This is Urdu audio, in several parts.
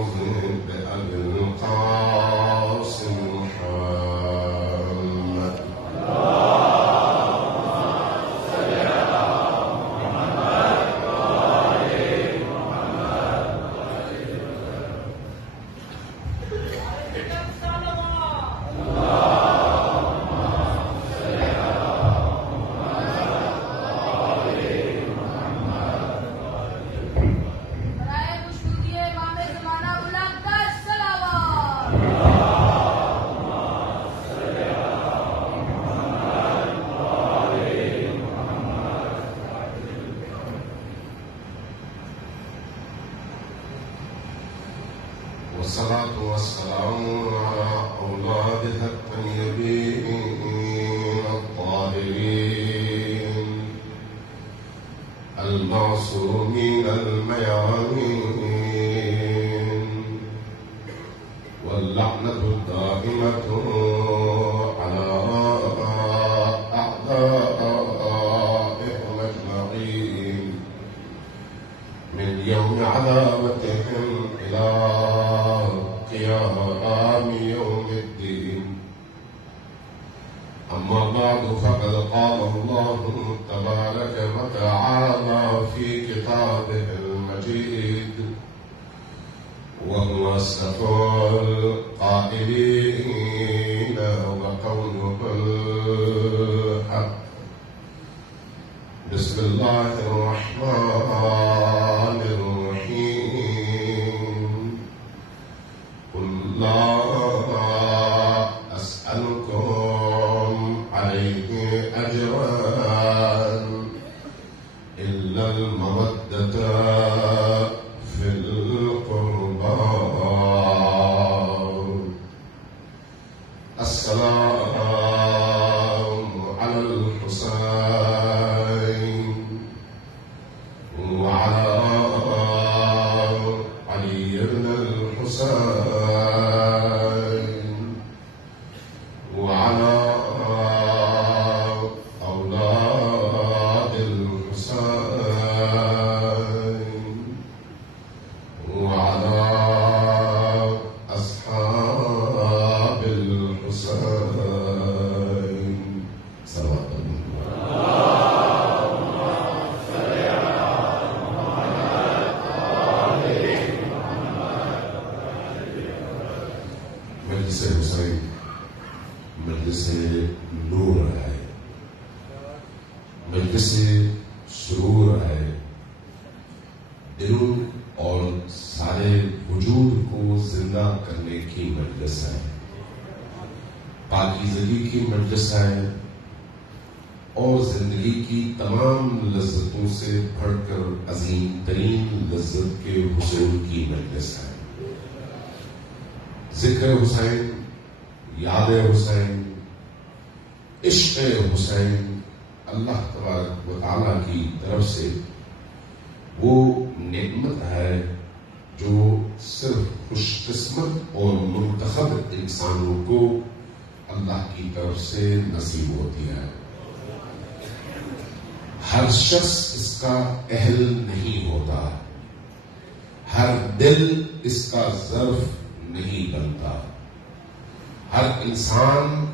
بأبي القاسم محمد. والصلاة والسلام على أولادها الطيبين الطاهرين المعصومين الميامين، واللعنة الدائمة على أعدائهم أجمعين من يوم عداوتهم إلى قيام يوم الدين. أما بعد، فقد قال الله تبارك وتعالى في كتابه المجيد، وهو أصدق القائلين وقوله الحق. بسم الله الرحمن الرحيم. قل لا أسألكم عليه أجرا إلا المودة في القربى. السلام على الحسين وعلى علي بن الحسين وعلى أولاد الحسين وعلى أصحاب الحسين. صلوات الله. مجلس حسین مجلس نور ہے، مجلس سرور ہے، دلوں اور سارے وجود کو زندہ کرنے کی مجلس ہے، پاکیزگی کی مجلس ہے، اور زندگی کی تمام لذتوں سے بڑھ کر عظیم ترین لذت کے حصول کی مجلس ہے۔ ذکر حسین، یاد حسین، عشق حسین اللہ تبارک و تعالیٰ کی طرف سے وہ نعمت ہے جو صرف خوش قسمت اور منتخب انسانوں کو اللہ کی طرف سے نصیب ہوتی ہے۔ ہر شخص اس کا اہل نہیں ہوتا، ہر دل اس کا ظرف نہیں بنتا، ہر انسان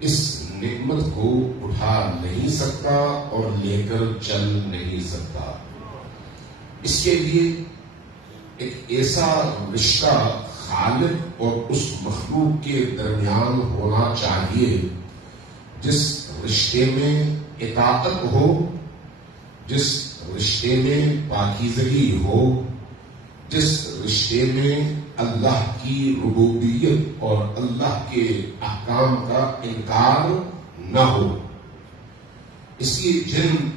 اس نعمت کو اٹھا نہیں سکتا اور لے کر چل نہیں سکتا۔ اس کے لیے ایک ایسا رشتہ خالق اور اس مخلوق کے درمیان ہونا چاہیے جس رشتے میں اطاعت ہو، جس رشتے میں پاکیزگی ہو، جس رشتے میں اللہ کی ربوبیت اور اللہ کے احکام کا انکار نہ ہو۔ اس کی جن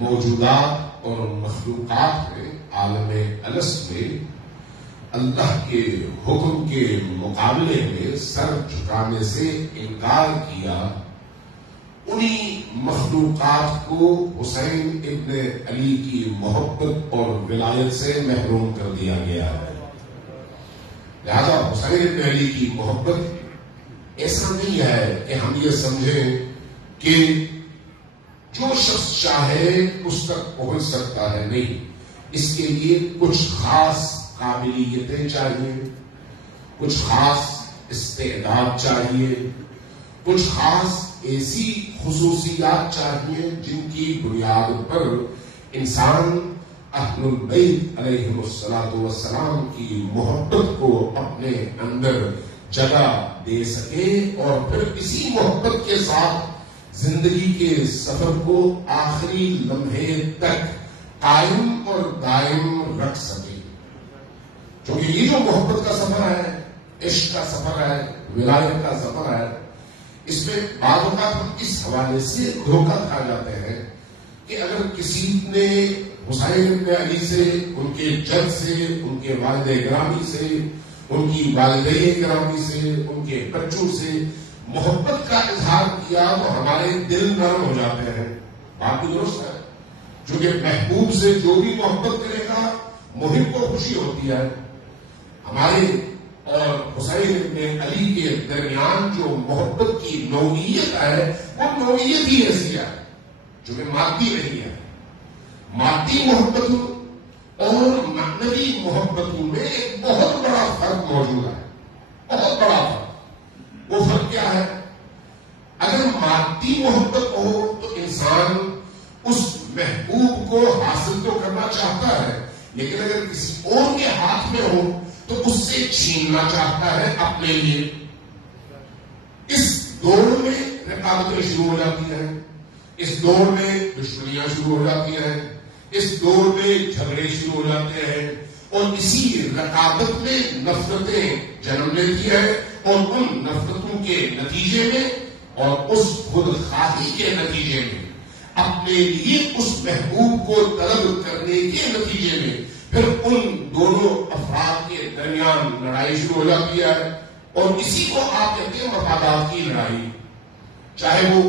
موجودات اور مخلوقات میں عالم الست میں اللہ کے حکم کے مقابلے میں سر جھکانے سے انکار کیا، انہی مخلوقات کو حسین ابن علی کی محبت اور ولایت سے محروم کر دیا گیا ہے۔ لہذا حسین ابن علی کی محبت ایسا نہیں ہے کہ ہم یہ سمجھیں کہ جو شخص چاہے اس تک پہنچ سکتا ہے، نہیں، اس کے لیے کچھ خاص قابلیتیں چاہیے، کچھ خاص استعداد چاہیے، کچھ خاص ایسی خصوصیات چاہیے جن کی بنیاد پر انسان اہل البیت علیہم السلام کی محبت کو اپنے اندر جگہ دے سکے اور پھر اسی محبت کے ساتھ زندگی کے سفر کو آخری لمحے تک قائم اور دائم رکھ سکے. کیونکہ یہ جو محبت کا سفر ہے، عشق کا سفر ہے، ولایت کا سفر ہے، اس میں بعض اوقات ہم اس حوالے سے دھوکہ کھا جاتے ہیں کہ اگر کسی نے حسین بن علی سے، ان کے جد سے، ان کے والد گرامی سے، ان کی والدہ گرامی سے، ان کے بچوں سے محبت کا اظہار کیا تو ہمارے دل نرم ہو جاتے ہیں. بات بھی درست ہے، چونکہ محبوب سے جو بھی محبت کرے گا محب کو خوشی ہوتی ہے. ہمارے اور حسین بن علی کے درمیان جو محبت کی نوعیت ہے وہ نوعیت ہی ایسی ہے جو کہ مادی نہیں ہے. مادی محبت اور معنوی محبت میں ایک بہت بڑا فرق موجود ہے، بہت بڑا فرق. وہ فرق کیا ہے؟ اگر مادی محبت ہو تو انسان اس محبوب کو حاصل تو کرنا چاہتا ہے، لیکن اگر کسی اور کے ہاتھ میں ہو تو اس سے چھیننا چاہتا ہے اپنے لیے. اس دور میں رقابتیں شروع ہو جاتی ہیں، اس دور میں دشمنیاں شروع ہو جاتی ہیں، اس دور میں جھگڑے شروع ہو جاتے ہیں، اور اسی رقابت میں نفرتیں جنم لیتی ہیں، اور ان نفرتوں کے نتیجے میں اور اس خود خواہی کے نتیجے میں اپنے لیے اس محبوب کو طلب کرنے کے نتیجے میں پھر ان دونوں افراد کے درمیان لڑائی شروع ہو جاتی ہے. اور اسی کو آپ کہتے ہیں مفادات کی لڑائی، چاہے وہ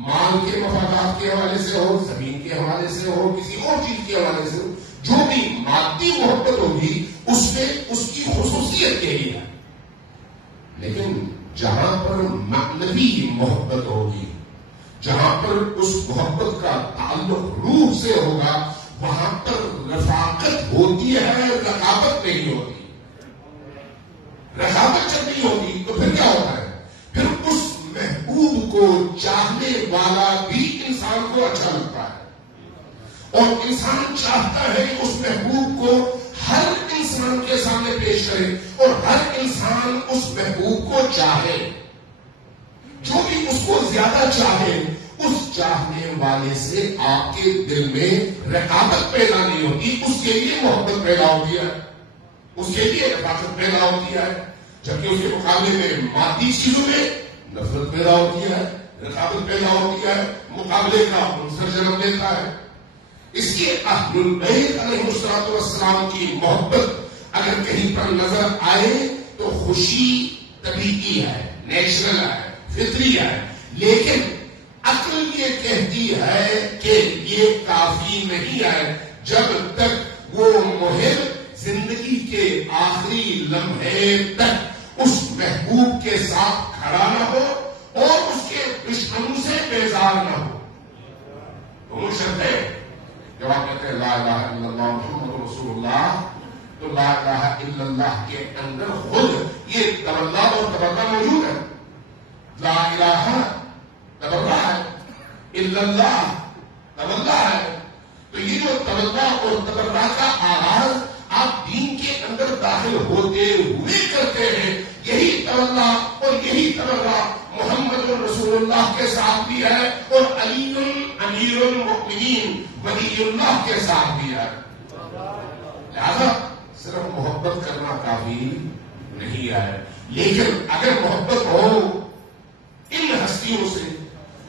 مال کے مفادات کے حوالے سے ہو، زمین کے حوالے سے ہو، کسی اور چیز کے حوالے سے ہو. جو بھی مادی محبت ہوگی اس میں اس کی خصوصیت یہی ہے. لیکن جہاں پر معنوی محبت ہوگی، جہاں پر اس محبت کا تعلق روح سے ہوگا، وہاں پر رفاقت ہوتی ہے، رقابت نہیں ہوتی. رقابت جب نہیں ہوتی تو پھر کیا ہوتا ہے؟ پھر اس محبوب کو چاہنے والا بھی انسان کو اچھا لگتا ہے، اور انسان چاہتا ہے کہ اس محبوب کو ہر انسان کے سامنے پیش کرے اور ہر انسان اس محبوب کو چاہے. جو بھی اس کو زیادہ چاہے، اس چاہنے والے سے آپ کے دل میں رقابت پیدا نہیں ہوتی، اس کے لیے محبت پیدا ہوتی ہے، اس کے لیے رفاقت پیدا ہوتی ہے. جبکہ اس کے مقابلے میں مادی چیزوں میں نفرت پیدا ہوتی ہے، رقابت پیدا ہوتی ہے، مقابلے کا عنصر جنم لیتا ہے. اس لیے اہل البیت علیہ السلام کی محبت اگر کہیں پر نظر آئے تو خوشی طبیعی ہے، نیچرل ہے، فطری ہے. لیکن عقل یہ کہتی ہے کہ یہ کافی نہیں ہے جب تک وہ محب زندگی کے آخری لمحے تک اس محبوب کے ساتھ کھڑا نہ ہو اور اس کے دشمنوں سے بیزار نہ ہو. دونوں شرطیں. جب آپ کہتے ہیں لا الہ الا اللہ محمد رسول اللہ، تو لا الہ الا اللہ کے اندر خود یہ تبرہ اور تبرہ موجود ہے. لا الہ تبرہ ہے، الا اللہ تبرہ ہے. تو یہ جو تبرہ اور تبرہ کا آغاز آپ دین کے اندر داخل ہوتے ہوئے کرتے ہیں، یہی تبرہ اور یہی تبرہ محمد رسول اللہ کے ساتھ بھی ہے اور علی امیر المؤمنین ولی اللہ کے ساتھ بھی ہے. لہذا صرف محبت کرنا کافی نہیں ہے، لیکن اگر محبت ہو ان ہستیوں سے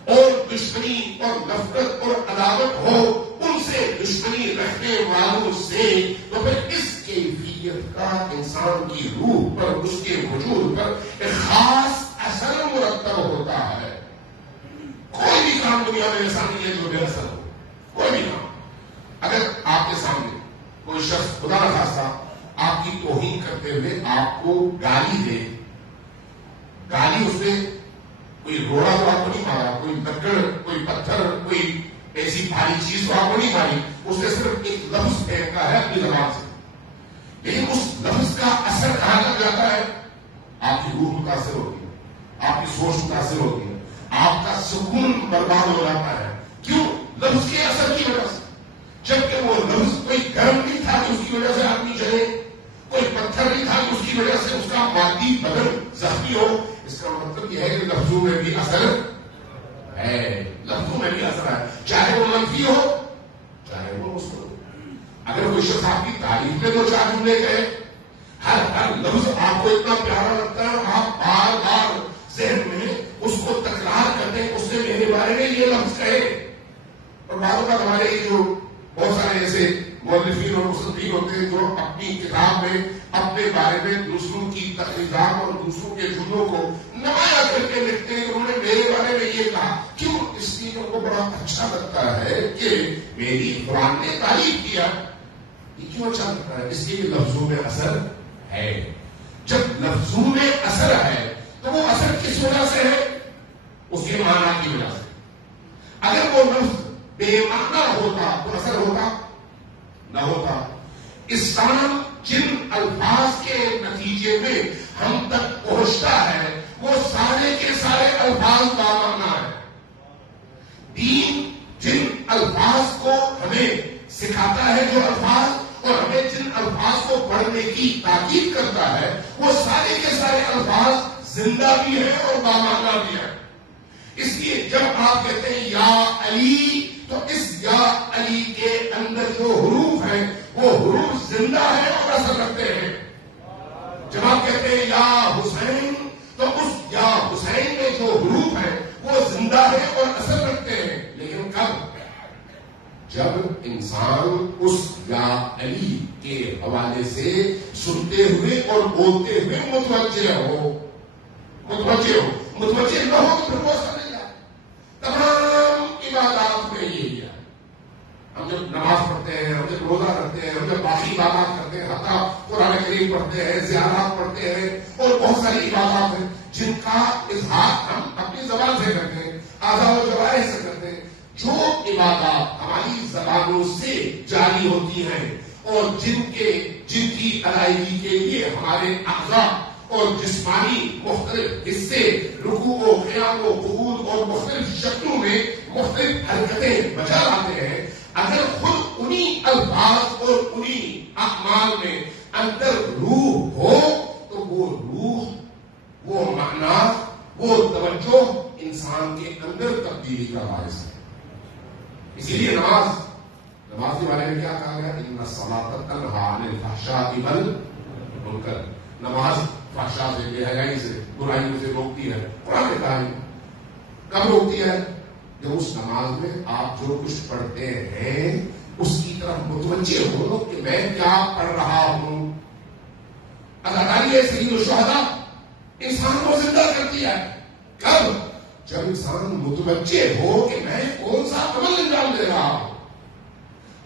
اور دشمنی اور نفرت اور عداوت ہو ان سے دشمنی رکھنے والوں سے، تو پھر اس کیفیت کا انسان کی روح پر، اس کے وجود پر ایک خاص اثر مرتب ہوتا ہے. کوئی بھی کام دنیا میں ایسا نہیں ہے جو بے اثر ہو. کوئی بھی کام اگر آپ کے سامنے کوئی شخص خدا نہ خاصہ آپ کی توہین کرتے ہوئے آپ کو گالی دے، گالی اس میں کوئی روڑا تو آپ کو نہیں مارا، کوئی لکڑ، کوئی پتھر، کوئی ایسی بھاری چیز تو آپ کو نہیں ماری، اس نے صرف ایک لفظ پھینکا ہے اپنی زبان سے، لیکن اس لفظ کا اثر کہاں لگ جاتا ہے؟ آپ کی روح متاثر ہوتی ہے، آپ کی سوچ متاثر ہوتی ہے، آپ کا سکون برباد ہو جاتا ہے. کیوں؟ لفظ کے اثر کی وجہ سے. جبکہ وہ لفظ کوئی گرم نہیں تھا کہ اس کی وجہ سے آدمی جلے، کوئی پتھر نہیں تھا کہ اس کی وجہ سے اس کا مادی بدن زخمی ہو. اس کا مطلب یہ ہے کہ لفظوں میں بھی اثر ہے، لفظوں میں بھی اثر ہے، چاہے وہ منفی ہو چاہے وہ مثبت ہو. اگر کوئی شخص آپ کی تعریف میں 2-4 جملے کہے، ہر لفظ آپ کو اتنا پیارا لگتا ہے، آپ بار بار ذہن میں اس کو تکرار کرتے ہیں، اس نے میرے بارے میں یہ لفظ کہے. اور بعض اوقات ہمارے جو بہت سارے ایسے مؤلفین اور مصنفین ہوتے ہیں جو اپنی کتاب میں اپنے بارے میں دوسروں کی تقریرات اور دوسروں کے جملوں کو نمایاں کر کے لکھتے ہیں کہ انہوں نے میرے بارے میں یہ کہا. کیوں؟ اس لیے ان کو بڑا اچھا لگتا ہے کہ میری قرآن نے تعریف کیا. یہ کیوں اچھا لگتا ہے؟ اس لیے لفظوں میں اثر ہے. جب لفظوں میں اثر ہے تو وہ اثر کس وجہ سے ہے؟ اس کے معنی کی وجہ سے. اگر وہ لفظ بے معنی ہوتا تو اثر ہوتا نہ ہوتا. اسلام جن الفاظ کے نتیجے میں ہم تک پہنچتا ہے وہ سارے کے سارے الفاظ بامعنی ہیں. دین جن الفاظ کو ہمیں سکھاتا ہے، جو الفاظ اور ہمیں جن الفاظ کو پڑھنے کی تاکید کرتا ہے، وہ سارے کے سارے الفاظ زندہ بھی ہیں اور بامعنی بھی ہیں. اس لیے جب آپ کہتے ہیں یا علی تو اس یا علی کے اندر جو حروف ہیں وہ حروف زندہ ہیں اور اثر رکھتے ہیں. جب آپ کہتے ہیں یا حسین تو اس یا حسین میں جو حروف ہیں وہ زندہ ہیں اور اثر رکھتے ہیں. لیکن کب؟ جب انسان اس یا علی کے حوالے سے سنتے ہوئے اور بولتے ہوئے متوجہ ہو. متوجہ نہ ہو تو پھر وہ اثر نہیں آتا. تمام عبادات میں یہی ہے. ہم جب نماز پڑھتے ہیں، ہم جب روزہ رکھتے ہیں، ہم جب باقی عبادات کرتے ہیں، حتیٰ قرآن کریم پڑھتے ہیں، زیارات پڑھتے ہیں اور بہت ساری عبادات ہیں جن کا اظہار ہم اپنی زبان سے کرتے ہیں، اعضاء و جوارح سے کرتے ہیں. جو عبادات ہماری زبانوں سے جاری ہوتی ہیں اور جن کی ادائیگی کے لیے ہمارے اعضاء اور جسمانی مختلف حصے رکوع و قیام و قعود اور مختلف شکلوں میں مختلف حرکتیں بجا لاتے ہیں، اگر خود انہی الفاظ اور انہی اعمال میں اندر روح ہو تو وہ روح، وہ معنی، وہ توجہ انسان کے اندر تبدیلی کا باعث ہے. اسی لیے نماز کے بارے میں کیا کہا گیا؟ ان الصلاۃ تنہی عن الفحشاء والمنکر. نماز فحشاء سے، بے حیائی سے، برائیوں سے روکتی ہے. قرآن نے کہا کب روکتی ہے؟ جب اس نماز میں آپ جو کچھ پڑھتے ہیں اس کی طرف متوجہ ہو کہ میں کیا پڑھ رہا ہوں. اداکاری ہے سید الشہداء انسان کو زندہ کرتی ہے. کب؟ جب انسان متوجہ ہو کہ میں کون سا عمل انجام دے رہا ہوں.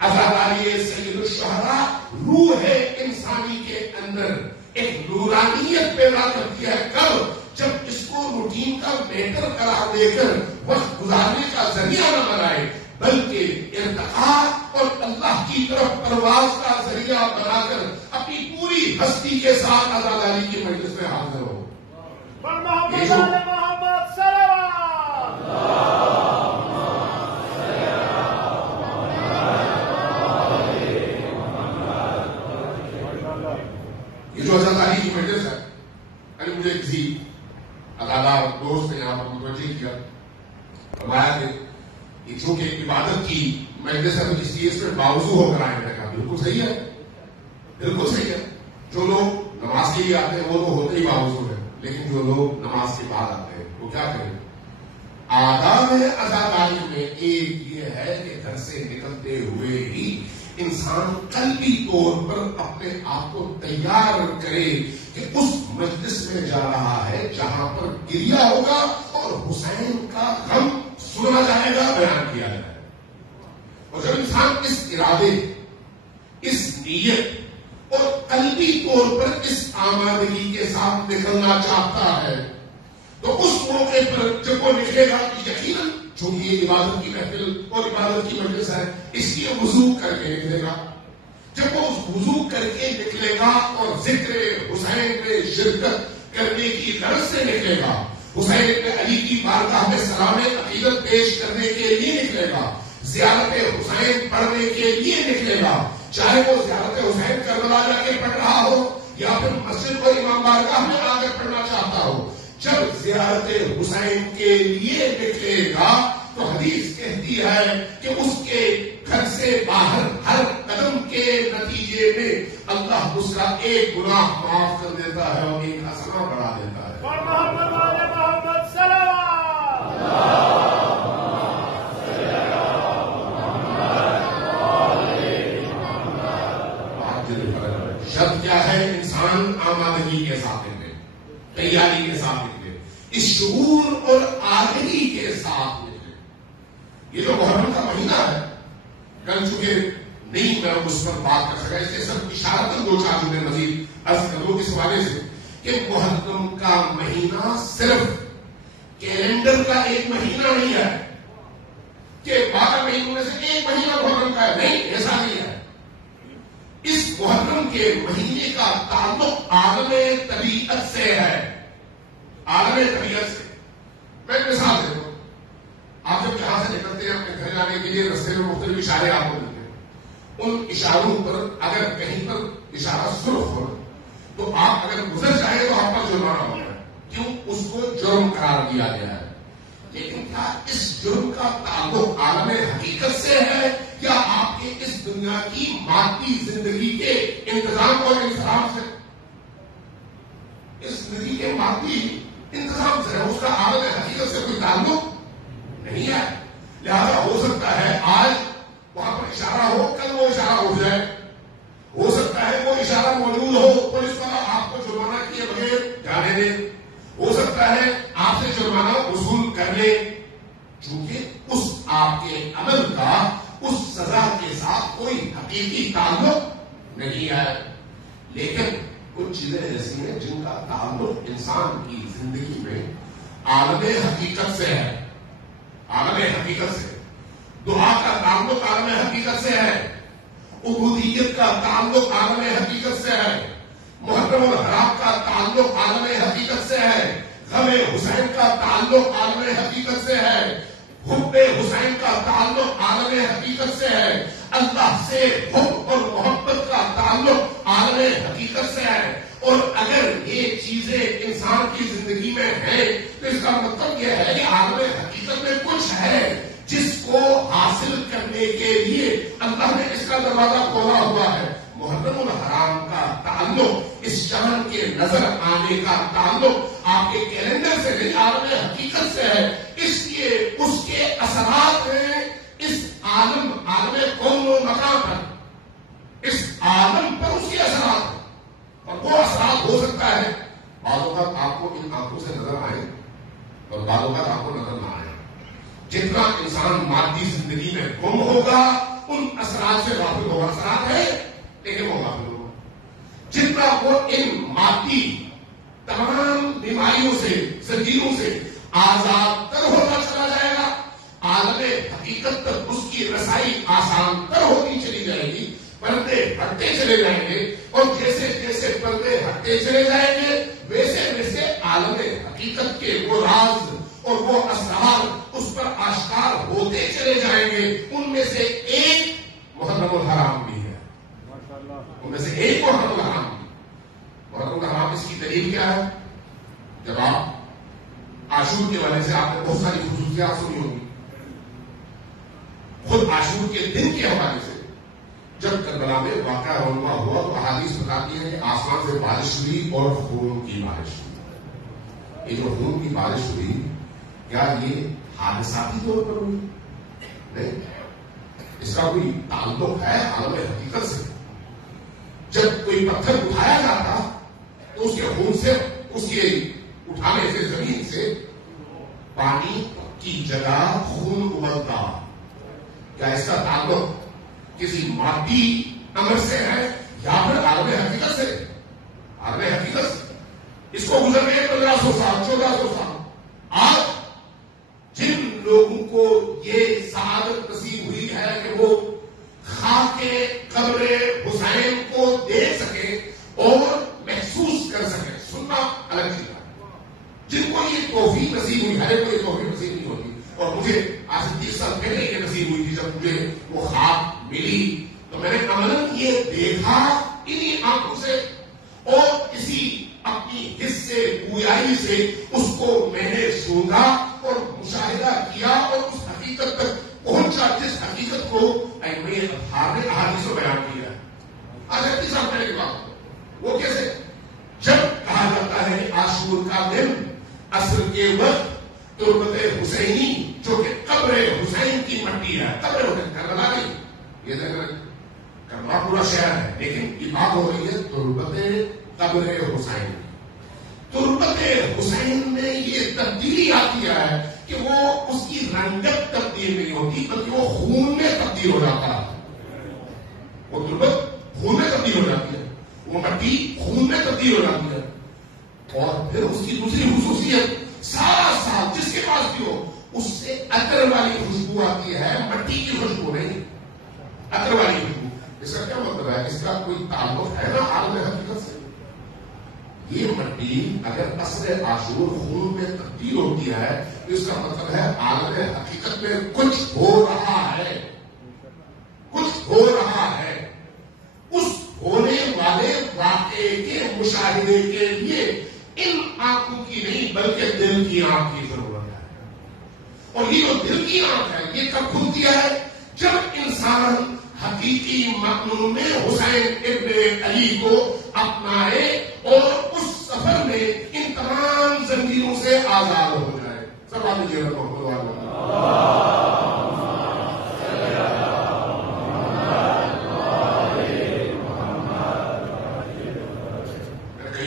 اداکاری ہے سید الشہداء روح ہے انسانی کے اندر ایک نورانیت پیدا کرتی ہے. کب؟ جب اس کو روٹین کا میٹر قرار دے کر وقت گزارنے کا ذریعہ نہ بنائے بلکہ ارتقاء اور اللہ کی طرف پرواز کا ذریعہ بنا کر اپنی پوری ہستی کے ساتھ عزاداری کی مجلس میں حاضر ہو. یہ جو عزاداری کی مجلس ہے، ابھی مجھے کسی ادادار دوست نے یہاں پر متوجہ کیا، فرمایا کہ چونکہ عبادت کی مجلس ہے تو اس لیے اس میں باوضو ہو کر آئے. میں نے کہا بالکل صحیح ہے، بالکل صحیح ہے. جو لوگ نماز کے لیے آتے ہیں وہ تو ہوتے ہی باوضو ہیں، لیکن جو لوگ نماز کے بعد آتے ہیں وہ کیا کریں؟ آداب عزاداری میں ایک یہ ہے کہ گھر سے نکلتے ہوئے ہی انسان قلبی طور پر اپنے آپ کو تیار کرے کہ اس مجلس میں جا رہا ہے جہاں پر گریا ہوگا اور حسین کا غم سنا جائے گا، بیان کیا جائے گا. اور جب انسان اس ارادے، اس نیت اور قلبی طور پر اس آمادگی کے ساتھ نکلنا چاہتا ہے تو اس موقع پر جب وہ نکلے گا یقیناً چونکہ یہ عبادت کی محفل اور عبادت کی مجلس ہے اس لیے وضو کر کے نکلے گا. جب وہ وضو کر کے نکلے گا اور ذکر حسین میں شرکت کرنے کی غرض سے نکلے گا، حسین ابن علی کی بارگاہ میں سلام عقیدت پیش کرنے کے لیے نکلے گا، زیارت حسین پڑھنے کے لیے نکلے گا، چاہے وہ زیارت حسین کربلا جا کے پڑھ رہا ہو یا پھر مسجد اور امام بارگاہ میں آ کر پڑھنا چاہتا ہو، جب زیارت حسین کے لیے نکلے گا تو حدیث کہتی ہے کہ اس کے گھر سے باہر ہر قدم کے نتیجے میں اللہ اس کا ایک گناہ معاف کر دیتا ہے اور ایک حسنہ بڑھا دیتا ہے۔ شرط کیا ہے؟ انسان آمادگی کے ساتھ نکلے، تیاری کے ساتھ نکلے، اس شعور اور آگہی کے ساتھ نکلے۔ یہ جو محرم کا مہینہ ہے، کل چونکہ نہیں میں اس پر بات کر سکا، اس لیے سب اشارتاً دو چار جملے مزید عرض کروں اس حوالے سے کہ محرم کا مہینہ صرف کیلنڈر کا ایک مہینہ نہیں ہے کہ 12 مہینوں میں سے ایک مہینہ محرم کا ہے، نہیں، ایسا نہیں ہے۔ اس محرم کے مہینے کا تعلق عالم طبیعت سے ہے، عالم طبیعت سے۔ میں مثال دیتا ہوں، آپ جب یہاں سے نکلتے ہیں اپنے گھر جانے کے لیے، رستے میں مختلف اشارے آپ کو ملتے ہیں، ان اشاروں پر اگر کہیں پر اشارہ سرخ ہو تو آپ اگر گزر جائیں تو آپ پر جرمانہ ہوگا، کیوں؟ اس کو جرم قرار دیا گیا ہے۔ لیکن کیا اس جرم کا تعلق عالم حقیقت سے ہے یا آپ کے اس دنیا کی مادی زندگی کے انتظام اور انتظام سے؟ اس زندگی کے مادی انتظام سے ہے، اس کا عالم حقیقت سے کوئی تعلق نہیں ہے۔ لہذا ہو سکتا ہے آج وہاں پر اشارہ ہو، کل وہ اشارہ اٹھ جائے، ہو سکتا ہے وہ اشارہ موجود ہو، پولیس والا آپ کو جرمانہ کیے بغیر جانے دے، ہو سکتا ہے آپ سے جرمانہ وصول کر لے، چونکہ اس آپ کے عمل کا اس سزا کے ساتھ کوئی حقیقی تعلق نہیں ہے۔ لیکن کچھ چیزیں ایسی ہیں جن کا تعلق انسان کی زندگی میں عالم حقیقت سے ہے، عالم حقیقت سے۔ دعا کا تعلق عالم حقیقت سے ہے، عبودیت کا تعلق عالم حقیقت سے ہے، محرم الحرام کا تعلق عالم حقیقت سے ہے، غم حسین کا تعلق عالم حقیقت سے ہے، حب حسین کا تعلق عالم حقیقت سے ہے، اللہ سے حب اور محبت کا تعلق عالم حقیقت سے ہے۔ اور اگر یہ چیزیں انسان کی زندگی میں ہیں تو اس کا مطلب یہ ہے کہ عالم حقیقت میں کچھ ہے جس کو حاصل کرنے کے لیے اللہ نے اس کا دروازہ کھولا ہوا ہے۔ محرم الحرام کا تعلق اس جہان کے نظر آنے کا تعلق آپ کے کیلنڈر سے نہیں، عالم حقیقت سے ہے، اس لیے اس کے اثرات ہیں اس عالم کون و مکان پر، اس عالم پر اس کے اثرات ہیں، اور وہ اثرات ہو سکتا ہے بعض اوقات آپ کو ان آنکھوں سے نظر آئے اور بعض اوقات آپ کو نظر نہ آئے۔ جتنا انسان مادی زندگی میں گم ہوگا ان اثرات سے غافل ہوگا، اثرات ہے لیکن وہ غافل ہوگا۔ جتنا وہ ان مادی تمام بیماریوں سے، زنجیروں سے آزاد تر ہوتا چلا جائے گا، عالم حقیقت تک اس کی رسائی آسان تر ہوتی چلی جائے گی، پردے ہٹتے چلے جائیں گے، اور جیسے جیسے پردے ہٹتے چلے جائیں گے ویسے ویسے عالم حقیقت کے وہ راز اور وہ اسرار اس پر آشکار ہوتے چلے جائیں گے۔ ان میں سے ایک محرم الحرام بھی ہے، ان میں سے ایک محرم الحرام بھی۔ محرم الحرام اس کی دلیل کیا ہے؟ جب آپ عاشور کے والے سے آپ نے بہت ساری خصوصیات سنی ہوگی، خود عاشور کے دن کے حوالے سے جب کربلا میں واقعہ رونما ہوا تو احادیث بتاتی ہے کہ آسمان سے بارش ہوئی اور خون کی بارش ہوئی۔ یہ جو خون کی بارش ہوئی کیا یہ حادثاتی طور پر ہوئی؟ نہیں، اس کا کوئی تعلق ہے عالم حقیقت سے۔ جب کوئی پتھر اٹھایا جاتا تو اس کے خون سے، اس کے اٹھانے سے، زمین سے پانی کی جگہ خون ابلتا، کیا اس کا تعلق کسی مادی امر سے ہے یا پھر عالم حقیقت سے؟ عالم حقیقت سے۔ اس کو گزر گئے 1500 سال، 1400 سال۔ آج جن لوگوں کو یہ سعادت نصیب ہوئی ہے کہ وہ خاک قبر حسین آنکھوں سے اور اسی اپنی حس سے گویائی سے اس کو میں نے سونگا اور مشاہدہ کیا اور اس حقیقت تک پہنچا جس حقیقت کو میں احادیث میں بیان کیا ہے. آج صاحب کرنے کی بات وہ کیسے؟ جب کہا جاتا ہے عاشور کا دن عصر کے وقت تربت حسینی جو کہ قبر حسین کی مٹی ہے، قبر حسین کربلا نہیں، یہ کربلا پورا شہر ہے، لیکن یہ بات ہو رہی ہے تربت قبر حسین. تربت حسین میں یہ تبدیلی آتی ہے کہ وہ اس کی رنگت تبدیل نہیں ہوتی بلکہ وہ خون میں تبدیل ہو جاتا ہے. وہ تربت خون میں تبدیل ہو جاتی ہے، وہ مٹی خون میں تبدیل ہو جاتی ہے. اور پھر اس کی دوسری خصوصیت سارا سال جس کے پاس بھی ہو اس سے عطر والی خوشبو آتی ہے، مٹی کی خوشبو نہیں، عطر والی خوشبو. اس کا کیا مطلب ہے؟ اس کا کوئی تعلق ہے نا عالم حقیقت سے. یہ مٹی اگر عصر عاشور خون میں تبدیل ہوتی ہے تو اس کا مطلب ہے عالم حقیقت میں کچھ ہو رہا ہے، کچھ ہو رہا ہے. اس ہونے والے واقعے کے مشاہدے کے لیے ان آنکھوں کی نہیں بلکہ دل کی آنکھ کی ضرورت ہے. اور یہ جو دل کی آنکھ ہے یہ کب کھلتی ہے؟ جب انسان حقیقی مقنون میں حسین ابن علی کو اپنائے اور اس سفر میں ان تمام زنجیروں سے آزاد ہو جائے. سب آپ نے کہیں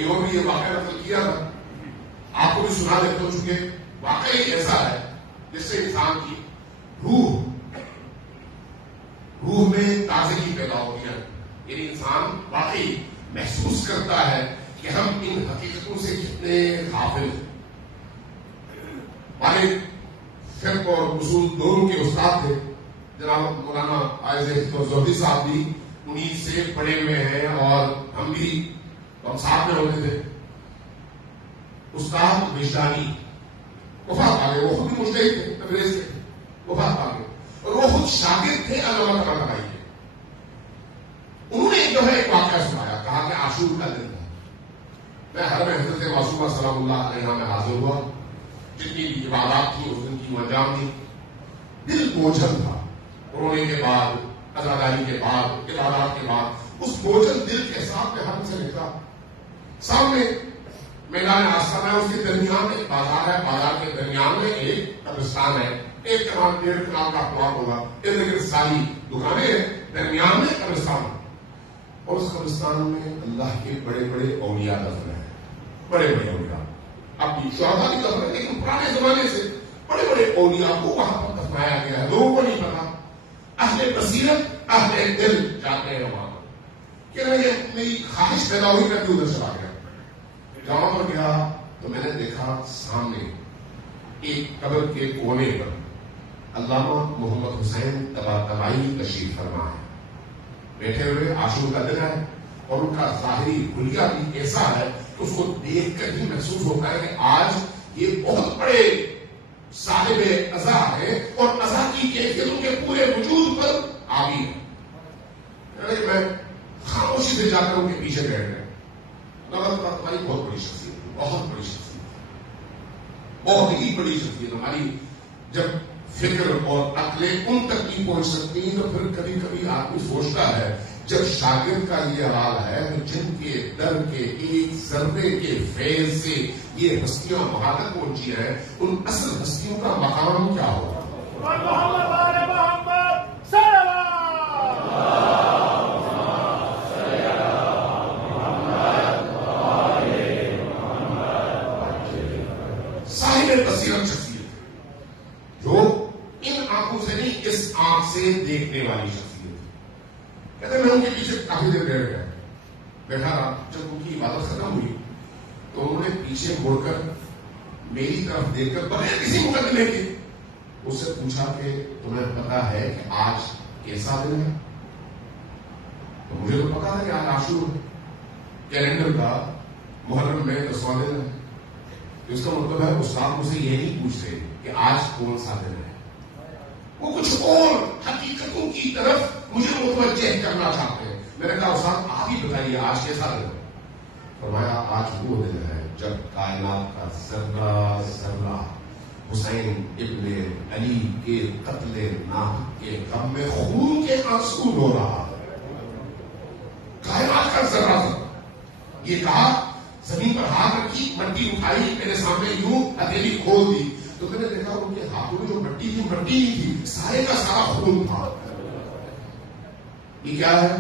اور بھی یہ واقعہ نقل کیا تھا، آپ کو بھی سنا دیتے ہو چکے. واقعی ایسا ہے جس سے انسان کی روح میں تازگی پیدا ہوتی ہے. یعنی انسان واقعی محسوس کرتا ہے کہ ہم ان حقیقتوں سے کتنے غافل ہیں. ہمارے فقہ اور اصول دونوں کے استاد تھے جناب مولانا عائض زہدی صاحب بھی انہیں سے پڑھے ہوئے ہیں اور ہم بھی ہم ساتھ میں ہوتے تھے. استاد وجدانی وفات پا گئے، وہ خود بھی مجتہد تھے، تبریز کے وفات پا گئے اور وہ خود شاگرد تھے علامہ طباطبائی کے. انہوں نے جو ہے ایک واقعہ سنایا، کہا کہ عاشور کا دن تھا، میں حرم حضرت معصومہ سلام اللہ علیہ میں حاضر ہوا. جتنی بھی عبادات تھی اس دن کی وہ انجام دی. دل بوجھل تھا، رونے کے بعد، عزاداری کے بعد، عبادات کے بعد اس بوجھل دل کے ساتھ میں حرم سے نکلا. سامنے میدان آستانہ ہے، اس کے درمیان ایک بازار ہے، بازار کے درمیان میں ایک قبرستان ہے. 1 کنال 1.5 کنال کا پلاٹ ہوگا، ارد گرد ساری دکانیں ہیں، درمیان میں قبرستان ہے. اور اس قبرستان میں اللہ کے بڑے بڑے اولیاء دفن ہیں، بڑے بڑے اولیاء. اپنی شہداء کی دفن ہے، لیکن پرانے زمانے سے بڑے بڑے اولیاء کو وہاں پر دفنایا گیا ہے. لوگوں کو نہیں پتا، اہل بصیرت اہل دل جاتے ہیں وہاں پر. کہ یہ میری خواہش پیدا ہوئی، میں بھی ادھر چلا گیا. جہاں پر گیا تو میں نے دیکھا سامنے ایک قبر کے کونے پر علامہ محمد حسین طباطبائی تشریف فرما ہے، بیٹھے ہوئے. عاشور کا دن ہے اور ان کا ظاہری حلیہ بھی ایسا ہے کہ اس کو دیکھ کر ہی محسوس ہوتا ہے کہ آج یہ بہت بڑے صاحب عزا ہے اور عزا کی کیفیت ان کے پورے وجود پر آبی ہے. میں خاموشی سے جا کر ان کے پیچھے بیٹھ گئے. ہماری بہت بڑی شخصیت، بہت بڑی شخصیت، بہت ہی بڑی شخصیت. ہماری جب فکر اور عقلیں ان تک نہیں پہنچ سکتی تو پھر کبھی کبھی آدمی سوچتا ہے جب شاگرد کا یہ حال ہے تو جن کے در کے ایک ضربے کے فیض سے یہ ہستیاں وہاں تک پہنچی ہیں، ان اصل ہستیوں کا مقام کیا ہوگا؟ بصیرت شخصیت جو ان آنکھوں سے نہیں اس آنکھ سے دیکھنے والی شخصیت. کہتے میں ان کے پیچھے کافی دیر بیٹھ گیا، بیٹھا رہا. جب ان کی عبادت ختم ہوئی تو انہوں نے پیچھے مڑ کر میری طرف دیکھ کر بغیر کسی مقدمے کے اس سے پوچھا کہ تمہیں پتا ہے کہ آج کیسا دن ہے؟ تو مجھے تو پتا ہے کہ آج عاشور کیلنڈر کا محرم میں 10واں دن ہے. اس کا مطلب ہے استاد مجھ سے یہ نہیں پوچھتے کہ آج کون سا دن ہے، وہ کچھ اور حقیقتوں کی طرف مجھے متوجہ کرنا چاہتے ہیں. میں نے کہا استاد آپ ہی بتائیے آج کیسا دن ہے؟ فرمایا آج وہ دن ہے جب کائنات کا ذرہ ذرہ حسین ابن علی کے قتل ناحق کے غم میں خون کے آنسو رو رہا ہے. کائنات کا ذرہ ذرہ. یہ کہا زمین پر ہاتھ رکھی, مٹی اٹھائی, میرے سامنے یوں ہتھیلی کھول دی تو میں نے دیکھا ان کے ہاتھوں میں جو مٹی تھی مٹی نہیں تھی, سارے کا سارا خون تھا. یہ کیا ہے؟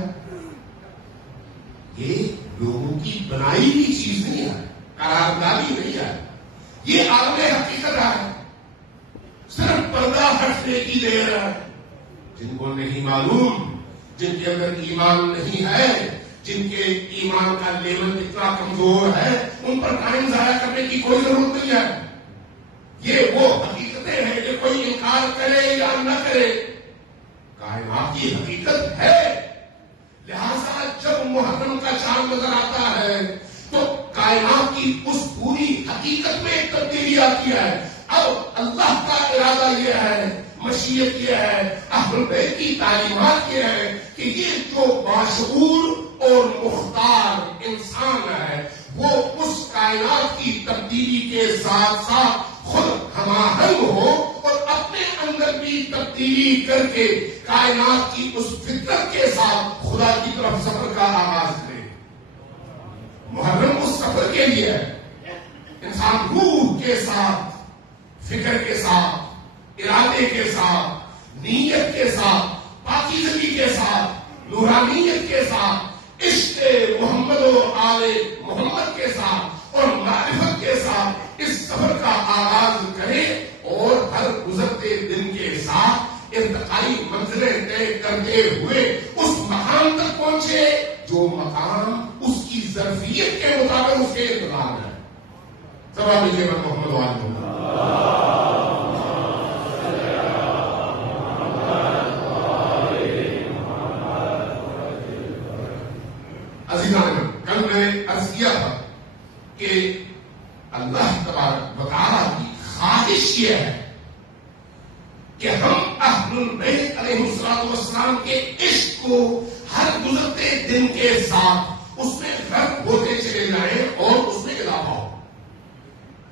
یہ لوگوں کی بنائی ہوئی چیز نہیں ہے, قراردادی نہیں ہے, یہ عالم حقیقت ہے. صرف پردہ ہٹنے کی دیر ہے. جن کو نہیں معلوم, جن کے اندر ایمان نہیں ہے, جن کے ایمان کا لیول اتنا کمزور ہے, ان پر ٹائم ضائع کرنے کی کوئی ضرورت نہیں ہے. یہ وہ حقیقتیں ہیں کہ کوئی انکار کرے یا نہ کرے, کائنات کی حقیقت ہے. لہذا جب محرم کا چاند نظر آتا ہے تو کائنات کی اس پوری حقیقت میں ایک تبدیلی آتی ہے. اب اللہ کا ارادہ یہ ہے, مشیت یہ ہے, اہل بیت کی تعلیمات یہ ہے کہ یہ جو باشعور اور مختار انسان ہے وہ اس کائنات کی تبدیلی کے ساتھ ساتھ خود ہماہنگ ہو اور اپنے اندر بھی تبدیلی کر کے کائنات کی اس فطرت کے ساتھ خدا کی طرف سفر کا آغاز کرے. محرم اس سفر کے لیے ہے. انسان روح کے ساتھ, فکر کے ساتھ, ارادے کے ساتھ, نیت کے ساتھ, پاکیزگی کے ساتھ, نورانیت کے ساتھ, عشق محمد و آل محمد کے ساتھ اور معرفت کے ساتھ اس سفر کا آغاز کرے اور ہر گزرتے دن کے ساتھ ارتقائی منزلیں طے کرتے ہوئے اس مقام تک پہنچے جو مقام اس کی ظرفیت کے مطابق اس کے انتظام ہے. سب مجھے محمد و آل محمد. کل میں نے عرض کیا تھا کہ اللہ تبارک و تعالیٰ کی خواہش یہ ہے کہ ہم اہل البیت علیہ الصلوۃ والسلام کے عشق کو ہر گزرتے دن کے ساتھ اس میں غرق ہوتے چلے جائیں اور اس میں اضافہ ہو.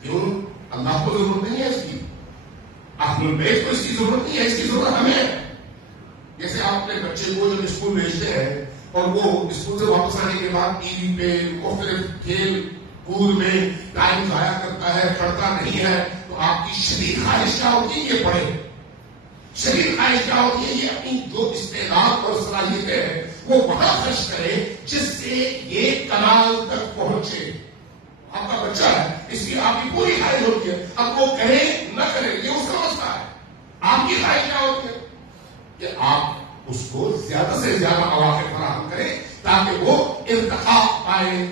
کیوں؟ اللہ کو ضرورت نہیں ہے اس کی, اہل البیت کو اس کی ضرورت نہیں ہے, اس کی ضرورت ہمیں ہے. جیسے آپ اپنے بچے کو جب اسکول بھیجتے ہیں اور وہ اسکول سے واپس آنے کے بعد ٹی وی پہ مختلف کھیل کود میں ٹائم ضائع کرتا ہے, پڑھتا نہیں ہے, تو آپ کی شدید خواہش کیا ہوتی ہے یہ پڑھے. شدید خواہش کیا ہوتی ہے یہ اپنی جو استعداد اور صلاحیتیں ہیں وہ وہاں خرچ کرے جس سے یہ کمال تک پہنچے. آپ کا بچہ ہے, اس کی آپ کی پوری خواہش ہوتی ہے, اب وہ کرے نہ کرے یہ اس کا مسئلہ ہے. آپ کی خواہش کیا ہوتی ہے کہ آپ اس کو زیادہ سے زیادہ مواقع فراہم کرے تاکہ وہ ارتقاء پائے,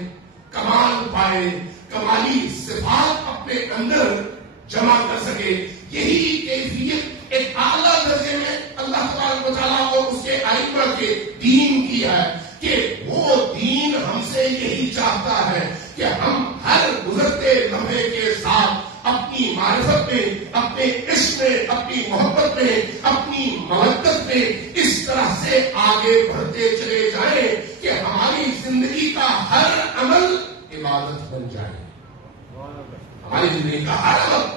کمال پائے, کمالی صفات اپنے اندر جمع کر سکے. یہی کیفیت ایک اعلیٰ درجے میں اللہ تبارک و تعالیٰ اور اس کے ائمہ کے دین کی ہے کہ وہ دین ہم سے یہی چاہتا ہے کہ ہم ہر گزرتے لمحے کے ساتھ اپنی معرفت میں, اپنے عشق میں, اپنی محبت میں, اپنی مودت میں اس طرح سے آگے بڑھتے چلے جائیں کہ ہماری زندگی کا ہر عمل عبادت بن جائے. ہماری زندگی کا ہر عمل,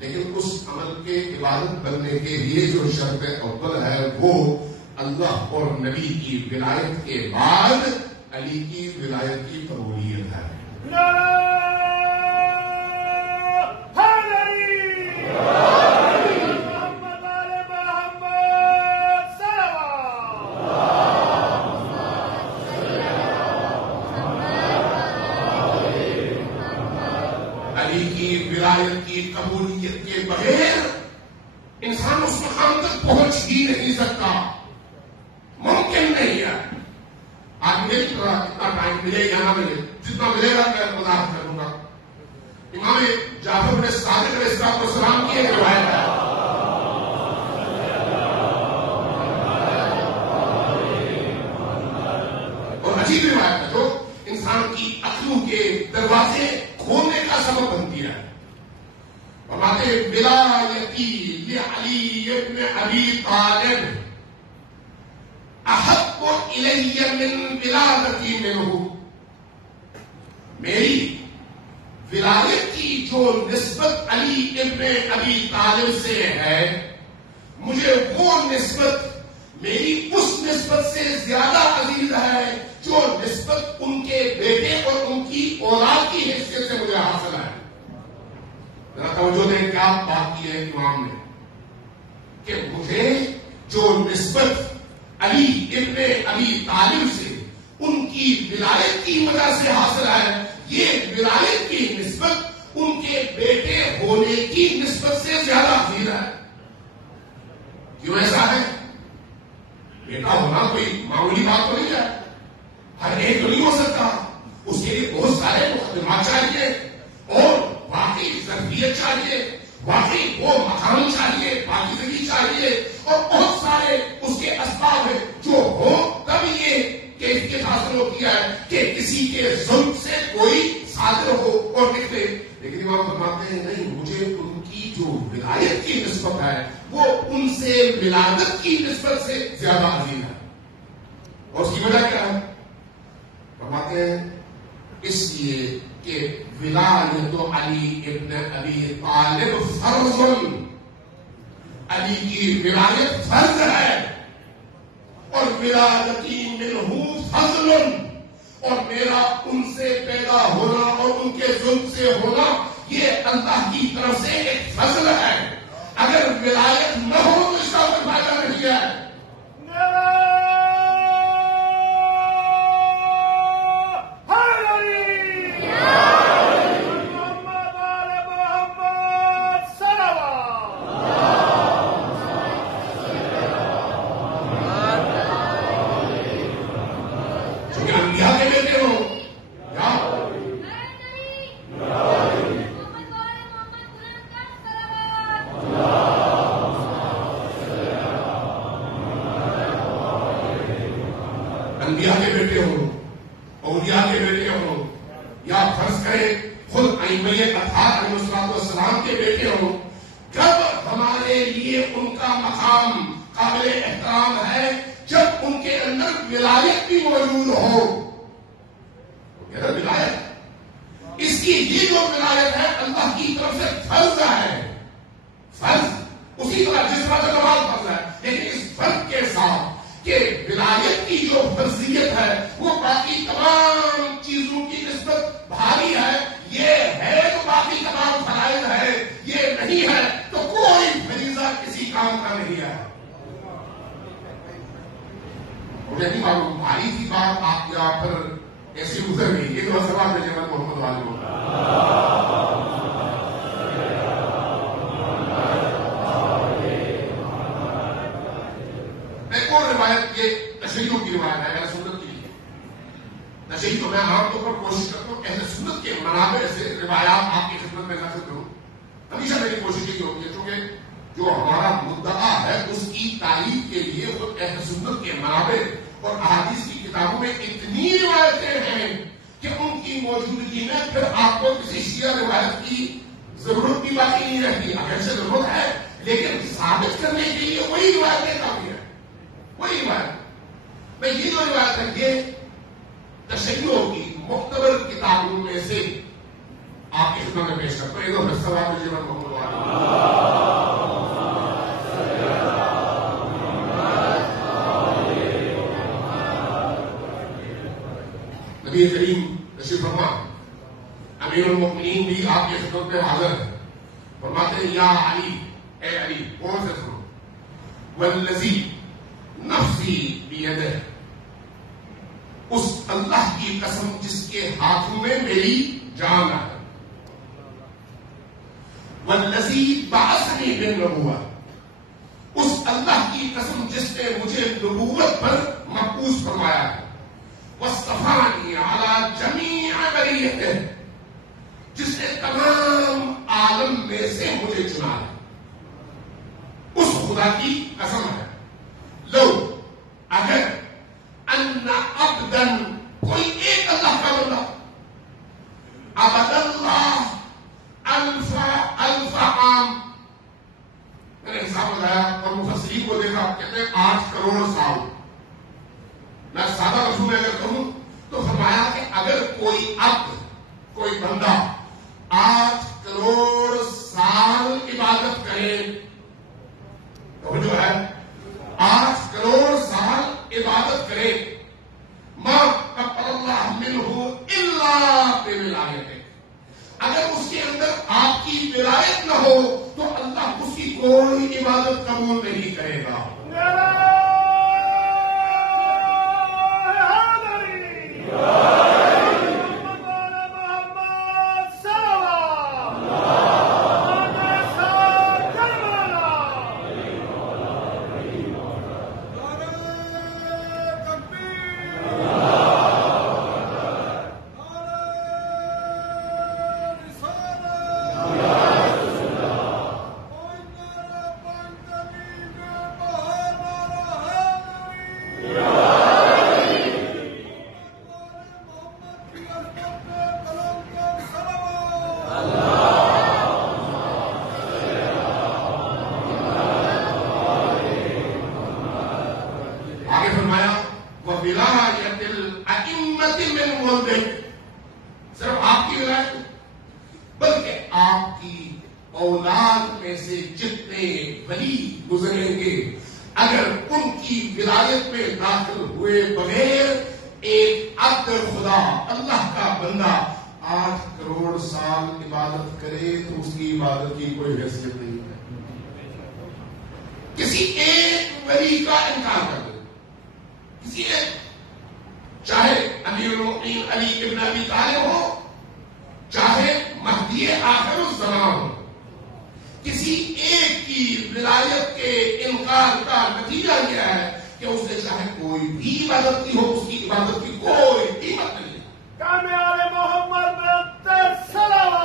لیکن اس عمل کے عبادت بننے کے لیے جو شرط اول ہے وہ اللہ اور نبی کی ولایت کے بعد علی کی ولایت کی قبولیت ہے. علی کی ولایت کی قبولیت کے بغیر انسان اس مقام تک پہنچ ہی نہیں سکتا, ممکن نہیں ہے. آج مجھے کتنا ٹائم ملے یا نہ ملے, جتنا ملے گا میں وضاحت کروں گا. امام جعفر بن صادق علیہ السلام کی ایک روایت ہے, اور عجیب روایت ہے جو انسان کی عقلوں کے دروازے کھولنے کا سبب بنتی ہے. فرماتے ولایتی لعلی ابن ابی طالب, احب الی من ولادتی منہ، میری ولایت کی جو نسبت علی ابن ابی طالب سے ہے، مجھے وہ نسبت میری اس نسبت سے زیادہ عزیز ہے جو نسبت ان کے بیٹے اور ان کی اولاد کی حیثیت سے مجھے حاصل ہے۔ ذرا توجہ دیں کیا بات کی ہے امام نے، کہ مجھے جو نسبت علی ابن ابی طالب سے ان کی ولایت کی وجہ سے حاصل ہے، یہ ولایت کی نسبت ان کے بیٹے ہونے کی نسبت سے زیادہ عزیز ہے۔ کیوں ایسا ہے؟ بیٹا ہونا کوئی معمولی بات تو نہیں ہے، ہر ایک تو نہیں ہو سکتا، اس کے لیے بہت سارے مقدمات چاہیے اور واقعی ظرفیت چاہیے، واقعی وہ مقام چاہیے، پاکیزگی چاہیے، اور بہت سارے اس کے اسباب ہیں جو ہو تب یہ کیفیت حاصل ہوتی ہے کہ کسی کے ظلم سے کوئی صادر ہو اور نکلے۔ لیکن امام فرماتے ہیں نہیں، مجھے ان کی جو ولایت کی نسبت ہے وہ ان سے ولادت کی نسبت سے زیادہ عظیم ہے۔ اور اس کی وجہ کیا ہے؟ فرماتے ہیں اس لیے کہ ولایت علی ابن ابی طالب فرض، علی کی ولایت فرض ہے، اور ولادتی منہ فضل، اور میرا ان سے پیدا ہونا اور ان کے ظلم سے ہونا یہ اللہ کی طرف سے ایک فضل ہے۔ اگر ولایت نہ ہو تو اس کا کوئی فائدہ نہیں ہے۔ انبیاء کے بیٹے ہوں، اولیاء کے بیٹے ہوں، یا فرض کریں خود ائمہ اطہار علیہ السلام کے بیٹے ہوں، جب ہمارے لیے ان کا مقام قابل احترام ہے جب ان کے اندر ولایت بھی موجود ہو۔ میرا ولایت، اس کی یہ جو ولایت ہے اللہ کی طرف سے فرض ہے، فرض اسی طرح جس طرح سے نماز فرض ہے، لیکن اس فرض کے ساتھ کہ ولایت کی جو فرضیت ہے وہ باقی تمام چیزوں کی نسبت بھاری ہے، یہ ہے تو باقی تمام فرائض ہے، یہ نہیں ہے تو کوئی فریضہ کسی کام کا نہیں ہے۔ مجھے نہیں معلوم بھاری کی بات آپ یا پھر ایسی گزر گئی، یہ تو سوال ہے جناب محمد والے ایک اور روایت، یہ تشیعوں کی روایت ہے، اہل سنت کی تشیع، تو میں عام طور پر کوشش کرتا ہوں اہل سنت کے منابع سے روایات آپ کی خدمت میں نازل کروں۔ ہمیشہ میری کوشش یہ ہوتی ہے کیونکہ جو ہمارا مدعا ہے اس کی تعریف کے لیے خود اہل سنت کے منابع اور احادیث کی کتابوں میں اتنی روایتیں ہیں کہ ان کی موجودگی میں پھر آپ کو کسی شیعہ روایت کی ضرورت بھی باقی نہیں رہتی۔ اگر سے ضرورت ہے لیکن ثابت کرنے کے لیے وہی روایتیں کافی ہیں، وہی روایت۔ میں یہ جو روایت ہے یہ تشیعوں کی معتبر کتابوں میں سے آپ کی خدمت میں پیش کرتا ہوں۔ ایک دو سوال مجھے محمد نبی کریم تشریف فرما، امیر المؤمنین بھی آپ کی خدمت میں حاضر ہے۔ فرماتے ہیں یا علی، اے علی، کون سے سنو، والذی نفسی بیدہ، اس اللہ کی قسم جس کے ہاتھوں میں میری جان ہے، والذی بعثنی بالنبوہ، اس اللہ کی قسم جس نے مجھے نبوت پر مبعوث فرمایا ہے، واصطفانی علی جمیع بریتہ، جس نے تمام عالم میں سے مجھے چنا ہے، اس خدا کی قسم ہے، لو اگر ان عبدا، کوئی ایک اللہ کا بندہ، عبد اللہ الف عام، میں نے حساب لگایا اور مفسرین کو دیکھا، کہتے ہیں 8 کروڑ سال، کوئی عبد، کوئی بندہ 8 کروڑ سال عبادت کرے، تو جو ہے 8 کروڑ سال عبادت کرے، ما قبل اللہ منہ الا بولایتہ، اگر اس کے اندر آپ کی ولایت نہ ہو تو اللہ اس کی کوئی عبادت قبول نہیں کرے گا۔ صرف آپ کی ولایت بلکہ آپ کی اولاد میں سے جتنے ولی گزریں گے اگر ان کی ولایت میں داخل ہوئے بغیر ایک عبد خدا اللہ کا بندہ 8 کروڑ سال عبادت کرے تو اس کی عبادت کی کوئی حیثیت نہیں ہے۔ کسی ایک ولی کا انکار کر دے، کسی ایک، چاہے امیر المؤمنین علی ابن ابی طالب ہو، چاہے مہدی آخر الزمان ہو، کسی ایک کی ولایت کے انکار کا نتیجہ یہ ہے کہ اس نے چاہے کوئی بھی عبادت کی ہو، اس کی عبادت کی کوئی قیمت نہیں ہے۔ کامیاب محمد میں صلوات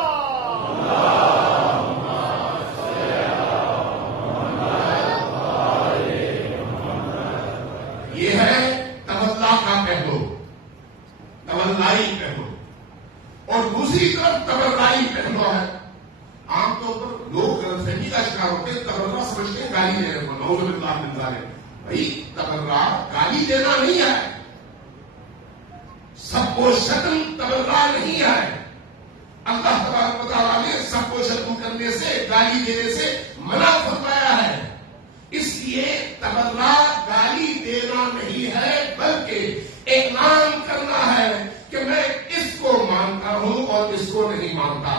یہ ہے تولا کا پہلو، تولائی پہلو، اور دوسری طرف تبرعی پہلو ہے۔ عام طور پر لوگ غلط فہمی کا شکار ہوتے ہیں، تبرع سمجھتے ہیں گالی دینے کو، نعوذ باللہ من ذالک۔ بھائی تبرع گالی دینا نہیں ہے، سب کو شتم تبرع نہیں ہے۔ اللہ تبارک و تعالیٰ نے سب کو شتم کرنے سے، گالی دینے سے منع فرمایا ہے۔ اس لیے تبرع گالی دینا نہیں ہے بلکہ اعلان کرنا ہے کہ میں اس کو مانتا ہوں اور اس کو نہیں مانتا،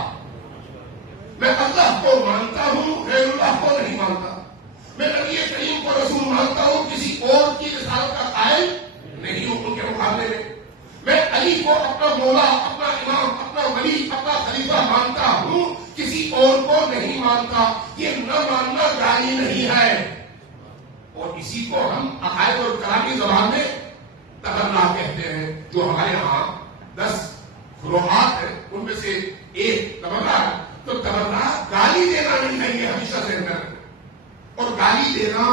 میں اللہ کو مانتا ہوں، غیر اللہ کو نہیں مانتا، میں نبی کریم کو رسول مانتا ہوں، کسی اور کی رسالت کا قائل نہیں ہوں ان کے مقابلے میں علی کو اپنا مولا، اپنا امام، اپنا ولی، اپنا خلیفہ مانتا ہوں، کسی اور کو نہیں مانتا۔ یہ نہ ماننا گالی نہیں ہے، اور اسی کو ہم عقائد اور کلامی زبان میں تبرع کہتے ہیں۔ جو ہمارے ہاں 10 فروعات ہیں ان میں سے ایک تبرع ہے، تو تبرع گالی دینا نہیں ہے، یہ ہمیشہ ذہن میں رکھنا۔ اور گالی دینا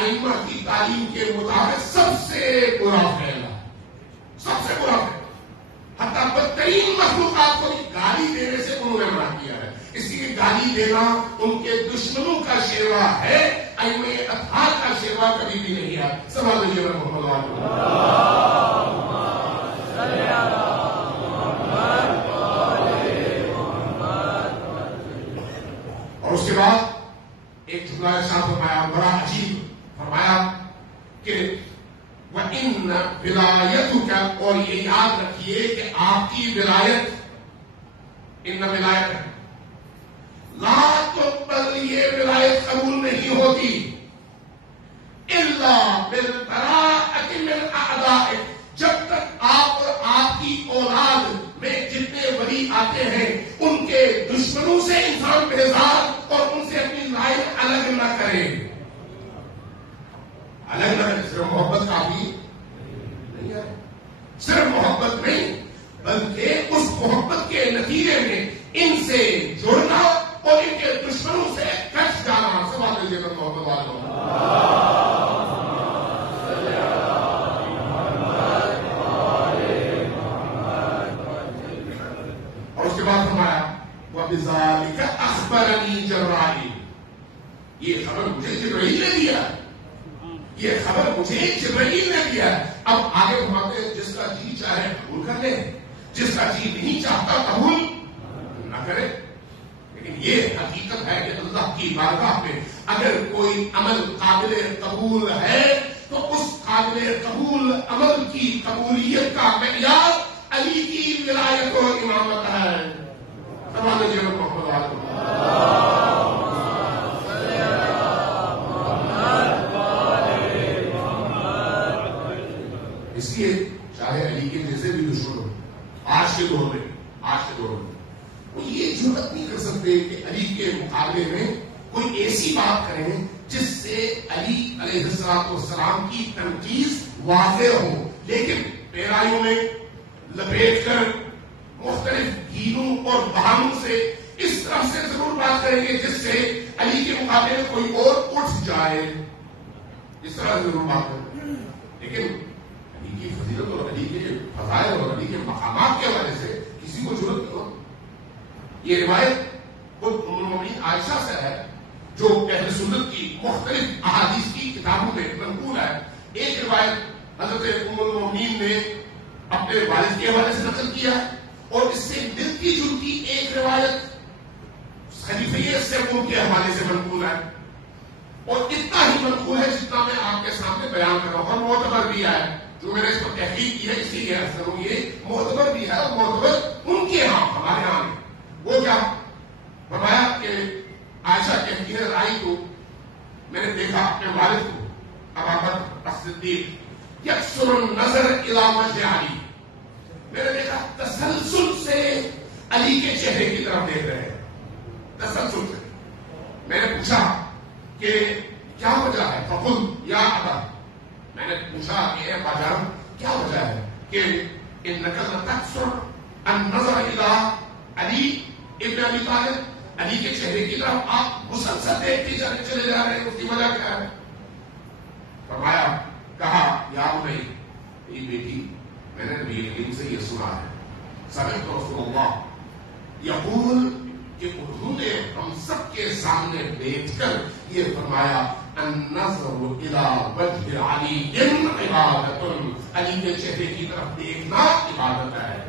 ائمہ کی تعلیم کے مطابق سب سے برا فعل ہے، سب سے برا فعل۔ حتیٰ بدترین مخلوقات کو گالی دینے سے انہوں نے منع کیا ہے، اس لیے گالی دینا ان کے دشمنوں کا شیوا ہے، ائمہ اطہار کا شیوا کبھی بھی نہیں ہے۔ سمجھ لیجیے محمد اور اس کے بعد ایک جملہ ارشاد فرمایا، بڑا عجیب فرمایا کہ وَإِنَّ وِلَایَتُكَ، اور یہ یاد رکھیے کہ آپ کی ولایت، ان ولایت ہے، لا تقبل، یہ ولایت قبول نہیں ہوتی، الا بالبراءۃ من اعدائک، جب تک آپ اور آپ کی اولاد میں جتنے ولی آتے ہیں ان کے دشمنوں سے انسان بیزار اور ان سے اپنی لائن الگ نہ کرے، الگ نہ کرے۔ صرف محبت کافی نہیں ہے، صرف محبت نہیں بلکہ اس محبت کے نتیجے میں ان سے جڑنا اور ان کے دشمنوں سے کٹ جانا۔ سوال لیجیے گا محبت والوں، اور اس کے بعد فرمایا وَبِذَلِكَ أَخْبَرَنِي جَبْرَائِیل، یہ خبر مجھے جبرائیل نے دیا، یہ خبر مجھے جبرائیل نے دیا۔ اب آگے فرماتے ہیں جس کا جی چاہے قبول کر لے، جس کا جی نہیں چاہتا قبول نہ کرے. لیکن یہ حقیقت ہے کہ اللہ کی بارگاہ میں اگر کوئی عمل قابل قبول ہے تو اس قابل قبول عمل کی قبولیت کا معیار علی کی ولایت و امامت ہے. تمام جی محمد علیہ اس لیے چاہے علی کے جیسے بھی دشمن ہو آج کے دور میں وہ یہ جرأت نہیں کر سکتے کہ علی کے مقابلے میں کوئی ایسی بات کریں جس سے علی علیہ السلام کی تنقید واضح ہو، لیکن پیرایوں میں لپیٹ کر مختلف گینوں اور بہانوں سے اس طرح سے ضرور بات کریں گے جس سے علی کے مقابلے میں کوئی اور اٹھ جائے. اس طرح ضرور بات کریں، لیکن علی کی فضیلت اور علی کے فضائل اور علی کے مقامات کے حوالے سے کسی کو ضرورت نہیں ہو. یہ روایت خود ام المؤمنین عائشہ سے ہے جو اہل سنت کی مختلف احادیث کی کتابوں میں منقول ہے. ایک روایت حضرت ام المؤمنین نے اپنے والد کے حوالے سے نقل کیا ہے اور اس سے ملتی جلتی ایک روایت خلیفہ سوم کے حوالے سے منقول ہے اور اتنا ہی منقول ہے جتنا میں آپ کے سامنے بیان کر رہا ہوں. اور معتبر بھی ہے، جو میں نے اس پر تحقیق کی ہے اس لیے عرض کروں یہ معتبر بھی ہے اور معتبر ان کے ہاں ہمارے ہاں نہیں. وہ کیا فرمایا کہ عائشہ کہتی ہے رائی کو میں نے دیکھا اپنے والد کو ابابکر الصدیق یکسر النظر الی وجه علی، میں نے دیکھا تسلسل سے علی کے چہرے کی طرف دیکھ رہے ہیں. تسلسل سے میں نے پوچھا کہ کیا وجہ ہے؟ فقلت یا ابا، میں نے پوچھا کہ اے باجان کیا وجہ ہے کہ انک لتکثر النظر الی علی ابن ابی طالب، علی کے چہرے کی طرف آپ مسلسل دیکھتے چلے جا رہے ہیں، اس کی وجہ کیا ہے؟ فرمایا کہا یا بنی بیٹی میں نے نبی کریم سے یہ سنا ہے، سمعت رسول اللہ یقول کہ انہوں نے ہم سب کے سامنے بیٹھ کر یہ فرمایا النظر الی وجه علی عبادت، علی کے چہرے کی طرف دیکھنا عبادت ہے.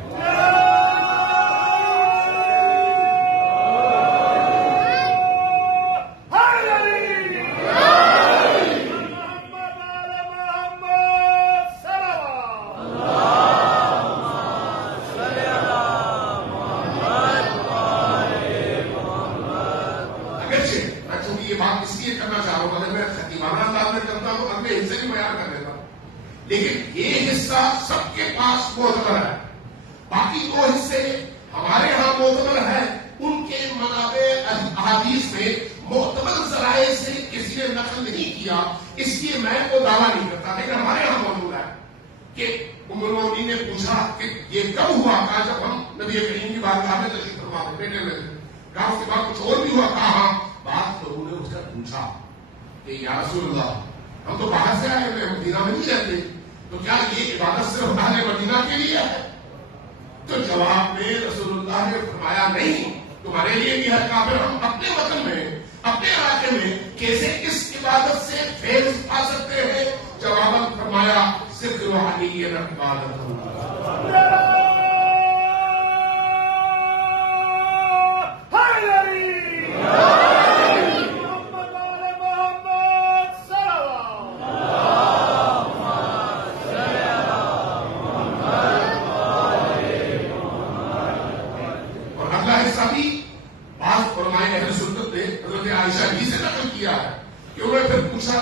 لیکن یہ حصہ سب کے پاس معتبر ہے، باقی دو حصے ہمارے ہاں معتبر ہے. ان کے منابع احادیث میں معتبر ذرائع سے کسی نے نقل نہیں کیا، اس لیے میں وہ دعویٰ نہیں کرتا. لیکن ہمارے ہاں موجود ہے کہ ام المؤمنین نے پوچھا کہ یہ کب ہوا؟ کہا جب ہم نبی کریم کی بارگاہ میں تشریف فرما تھے بیٹھے ہوئے تھے. کہا اس کے بعد کچھ اور بھی ہوا؟ کہا ہاں. بات لوگوں نے اس کا پوچھا کہ یا رسول اللہ ہم تو باہر سے آئے ہوئے مدینہ میں نہیں رہتے، تو کیا یہ عبادت صرف اہل مدینہ کے لیے ہے؟ تو جواب میں رسول اللہ نے فرمایا نہیں، تمہارے لیے بھی ہے. کافر ہم اپنے وطن میں اپنے علاقے میں کیسے اس عبادت سے فیض پا سکتے ہیں؟ جواباً فرمایا صرف روحانی عبادت ہوگا.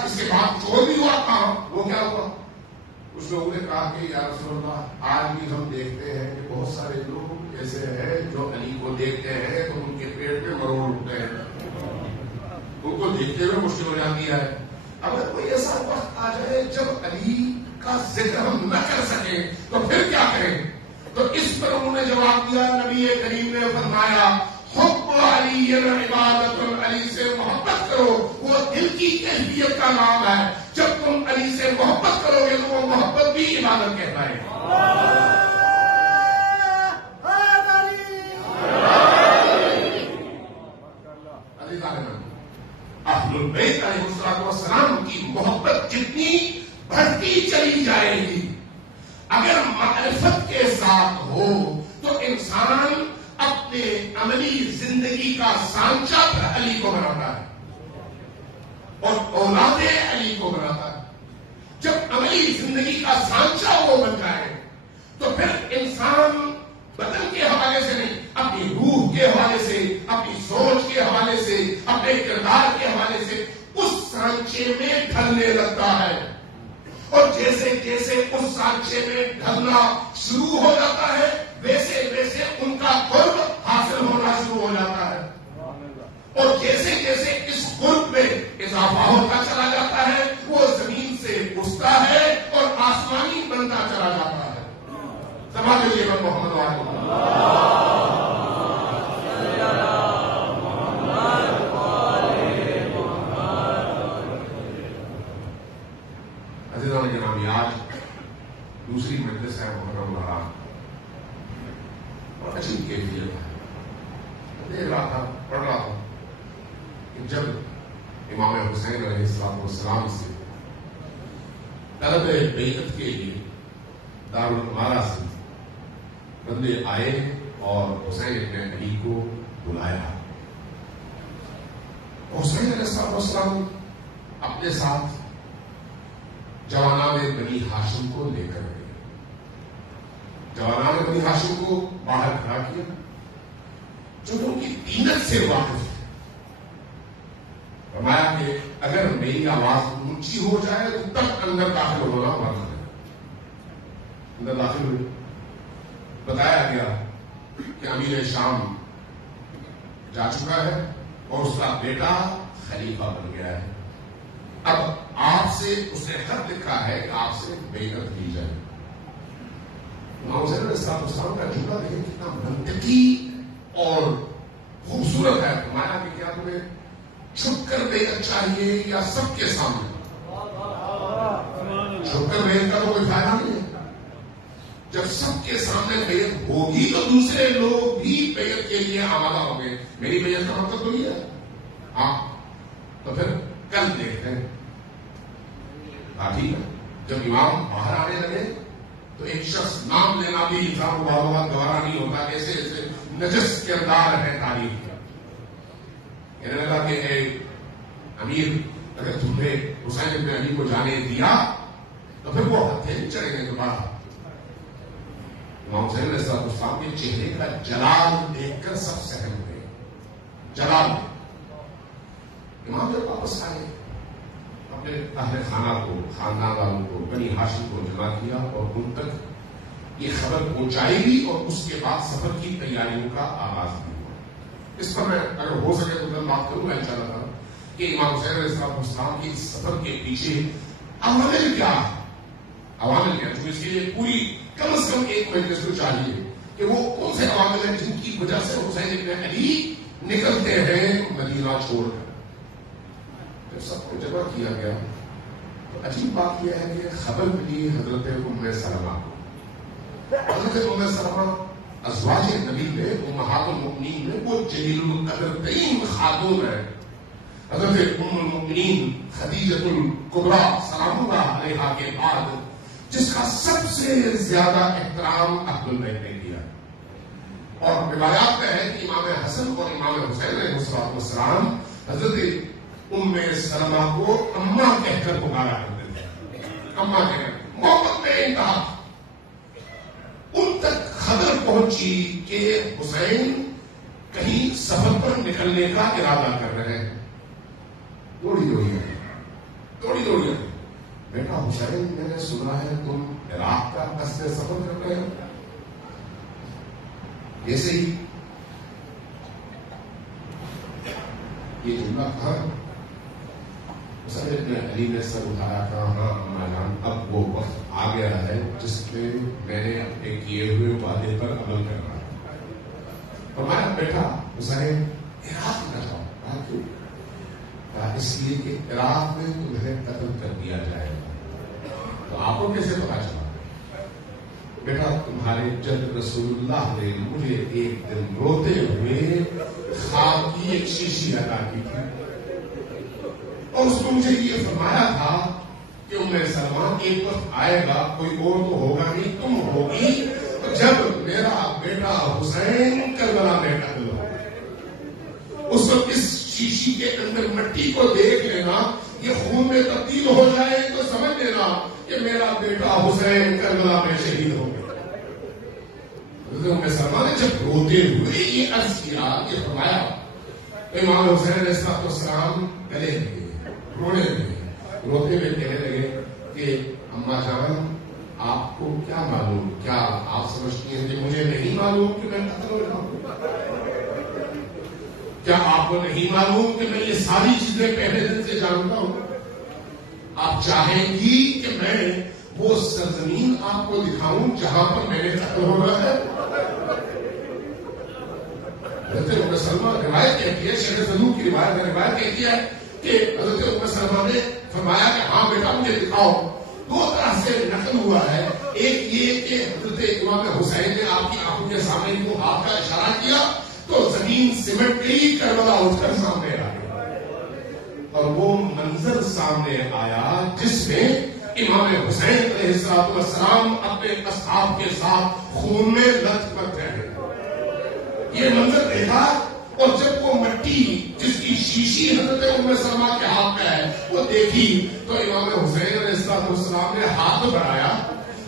اس کے بعد جو بھی ہوا کہا وہ کیا ہوا؟ اس لوگوں نے کہا کہ یا رسول اللہ آج بھی ہم دیکھتے ہیں کہ بہت سارے لوگ ایسے ہیں جو علی کو دیکھتے ہیں تو ان کے پیٹ پہ مروڑ اٹھتے ہیں، ان کو دیکھتے ہوئے مشکل ہو جاتی ہے. اگر کوئی ایسا وقت آ جائے جب علی کا ذکر ہم نہ کر سکیں تو پھر کیا کریں؟ تو اس پر انہوں نے جواب دیا، نبی کریم نے فرمایا حب علی عبادت، علی سے محبت کرو وہ دل کی کیفیت کا نام ہے. جب تم علی سے محبت کرو گے تو وہ محبت بھی عبادت کہتا ہے. اہل البیت علیہ السلام کی محبت جتنی بڑھتی چلی جائے گی، اگر معرفت کے ساتھ ہو انسان اپنے عملی زندگی کا سانچہ علی کو بناتا ہے اور اولاد علی کو بناتا ہے. جب عملی زندگی کا سانچہ وہ بن جائے تو پھر انسان بدن کے حوالے سے نہیں، اپنی روح کے حوالے سے، اپنی سوچ کے حوالے سے، اپنے کردار کے حوالے سے اس سانچے میں ڈھلنے لگتا ہے. اور جیسے جیسے اس سانچے میں ڈھلنا شروع ہو جاتا ہے ویسے ویسے ان کا قرب حاصل ہونا شروع ہو جاتا ہے. اور جیسے جیسے اس قرب میں اضافہ ہوتا چلا جاتا ہے وہ زمین سے اٹھتا ہے اور آسمانی بنتا چلا جاتا ہے. سمجھ لیجیے محمد عزیزان جناب، آج دوسری مجلس ہے محرم الحرام اور عجیب کیفیت ہے. دیکھ رہا تھا، پڑھ رہا تھا کہ جب امام حسین علیہ السلام سے طلب بیعت کے لیے دارالامارہ سے بندے آئے اور حسین ابن علی کو بلایا. حسین علیہ السلام اپنے ساتھ جوانان بنی ہاشم کو لے کر گئے. جوانان بنی ہاشم کو باہر کھڑا کیا جو ان کی دینت سے واقف ہے. فرمایا کہ اگر میری آواز اونچی ہو جائے تو تب اندر داخل ہونا بند ہے. اندر داخل ہوئے. بتایا گیا کہ امیر شام جا چکا ہے اور اس کا بیٹا خلیفہ بن گیا ہے. اب آپ سے اس نے خط لکھا ہے کہ آپ سے بیعت کی جائے. امام حسین علیہ السلام کا جملہ دیکھیں کتنا منطقی اور خوبصورت ہے. فرمایا کہ کیا تمہیں چھپ کر بیعت چاہیے یا سب کے سامنے؟ چھپ کر بیعت کا تو کوئی فائدہ نہیں ہے. جب سب کے سامنے بیعت ہوگی تو دوسرے لوگ بھی بیعت کے لیے آمادہ ہوں گے. میری بیعت کا مطلب تو یہ ہے. ہاں تو پھر کل دیکھتے ہیں. ٹھیک ہے. جب امام باہر آنے لگے تو ایک شخص نام لینا بھی انسان کو بہت گوارا نہیں ہوتا. ایسے ایسے نجس کردار ہے تاریخ کا. کہنے لگا کہ اے امیر، اگر تم نے حسین ابن علی کو جانے دیا تو پھر وہ ہتھیلی چڑھیں گے دوبارہ. امام حسین علیہ السلام کے چہرے کا جلال دیکھ کر سب سہم ہوئے. جلال. امام جب واپس آئے اپنے اہل خانہ کو، خاندان والوں کو، بنی ہاشم کو جمع کیا اور ان تک یہ خبر پہنچائی بھی اور اس کے بعد سفر کی تیاریوں کا آغاز بھی ہوا. اس پر میں اگر ہو سکے تو کل بات کروں گا انشاءاللہ تعالیٰ کہ امام حسین علیہ السلام کی اس سفر کے پیچھے عوامل کیا ہے. عوامل کیا جو اس کے لیے پوری کم از کم ایک مجلس کو چاہیے کہ وہ کون سے عوامل ہیں جن کی وجہ سے حسین ابن علی نکلتے ہیں مدینہ چھوڑ کر. جب سب کو جمع کیا گیا تو عجیب بات یہ ہے کہ خبر ملی حضرت ام سلمہ کو. حضرت ام سلمہ ازواج نبی میں، امہات المؤمنین میں وہ جلیل القدر ترین خاتون ہے. حضرت ام المؤمنین خدیجۃ الکبریٰ سلام اللہ علیہا کے بعد جس کا سب سے زیادہ احترام اہل البیت نے کیا. اور روایات کا ہے کہ امام حسن اور امام حسین علیہ السلام حضرت ام سلمہ کو اماں کہہ کر پکارا کرتے تھے. اماں کہہ کر محبت میں انتہا. ان تک خبر پہنچی کہ حسین کہیں سفر پر نکلنے کا ارادہ کر رہے ہیں. دوڑی دوڑی بیٹا حسین، میں نے سنا ہے تم عراق کا قصد سفر کر رہے ہو. ایسے ہی یہ جملہ تھا. حسین ابن علی نے سر اٹھایا تھا. ہاں اما جان، اب وہ وقت آ گیا ہے جس میں میں نے اپنے کیے ہوئے وعدے پر عمل کرنا ہے. فرمایا بیٹا حسین عراق نہ جاؤ. کیوں؟ اس لیے کہ عراق میں تمہیں قتل کر دیا جائے گا. تو آپ کو کیسے پتا چلا؟ بیٹا تمہارے جد رسول اللہ نے مجھے ایک دن روتے ہوئے خواب کی ایک شیشی عطا کی تھی اور اس میں مجھے یہ فرمایا تھا کہ ام سلمہ ایک وقت آئے گا، کوئی اور تو ہوگا نہیں، تم ہوگی. جب میرا بیٹا بیٹا حسین کربلا میں قتل ہو. اس وقت اس شیشی کے اندر مٹی کو دیکھ لینا، یہ خون میں تبدیل ہو جائے تو سمجھ لینا کہ میرا بیٹا حسین کربلا میں شہید ہو گیا. سلمہ نے جب روتے ہوئے یہ عرض کیا، یہ فرمایا، امام حسین علیہ السلام گلے لگے، رونے لگے، روتے ہوئے کہنے لگے کہ اماں جان آپ کو کیا معلوم، کیا آپ سمجھتی ہیں کہ مجھے نہیں معلوم کہ میں قتل ہو رہا ہوں؟ کیا آپ کو نہیں معلوم کہ میں یہ ساری چیزیں پہلے دن سے جانتا ہوں؟ آپ چاہیں گی کہ میں وہ سرزمین آپ کو دکھاؤں جہاں پر میں نے قتل ہو رہا ہے؟ حضرت ام سلمہ روایت کہتی ہے، شیخ صدوق کی روایت کہتی ہے کہ حضرت ام سلمہ نے فرمایا کہ ہاں بیٹا مجھے دکھاؤ. دو طرح سے نقل ہوا ہے، ایک یہ کہ حضرت امام حسین نے آپ کی آنکھوں کے سامنے کو ہاتھ کا اشارہ کیا تو زمین سمٹ گئی، کربلا اٹھ کر سامنے آ گیا، اور وہ منظر سامنے آیا جس میں امام حسین علیہ السلام اپنے اصحاب کے ساتھ خون میں لت پت رہے. یہ منظر دیکھا، اور جب وہ مٹی جس کی شیشی حضرت ام سلمہ کے ہاتھ میں ہے وہ دیکھی تو امام حسین علیہ السلام نے ہاتھ بڑھایا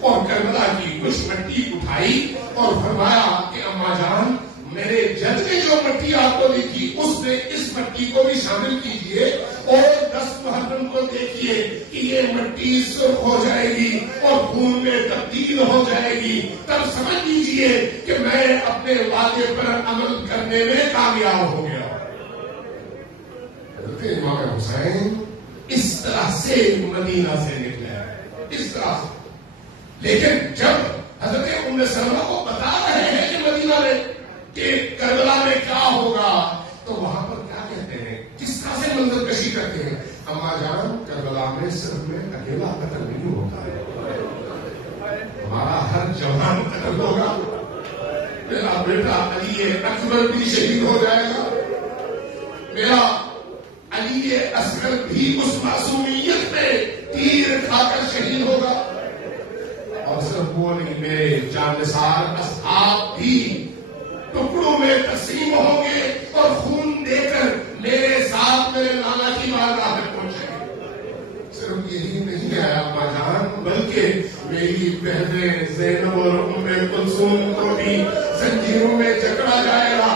اور کربلا کی کچھ مٹی اٹھائی اور فرمایا کہ اماں جان میرے جج نے جو مٹی آپ کو دیکھی اس میں اس مٹی کو بھی شامل کیجئے، اور 10 محرم کو دیکھیے کہ یہ مٹی سرخ ہو جائے گی اور خون میں تبدیل ہو جائے گی، تب سمجھ لیجئے کہ میں اپنے وعدے پر عمل کرنے میں کامیاب ہو گیا. حضرت امام حسین اس طرح سے مدینہ سے نکلے، اس طرح سے. لیکن جب حضرت ام سلمہ کو بتا رہے ہیں کہ مدینہ میں کہ کربلا میں کیا ہوگا تو وہاں پر کیا کہتے ہیں، کس طرح سے منظر کشی کرتے ہیں، اماں جان کربلا میں صرف میں اکیلا قتل نہیں ہوتا ہے، ہمارا ہر جوان قتل ہوگا، میرا بیٹا علی اکبر بھی شہید ہو جائے گا، میرا علی اصغر بھی اس معصومیت میں تیر کھا کر شہید ہوگا، اور صرف وہ نہیں میرے جانثار اصحاب بھی ٹکڑوں میں تقسیم ہوں گے اور خون دے کر میرے ساتھ میرے نانا کی بارگاہ میں پہنچیں گے. صرف یہی نہیں ہے اماں جان، بلکہ میری بہنیں زینب اور ام کلثوم کو بھی زنجیروں میں جکڑا جائے گا،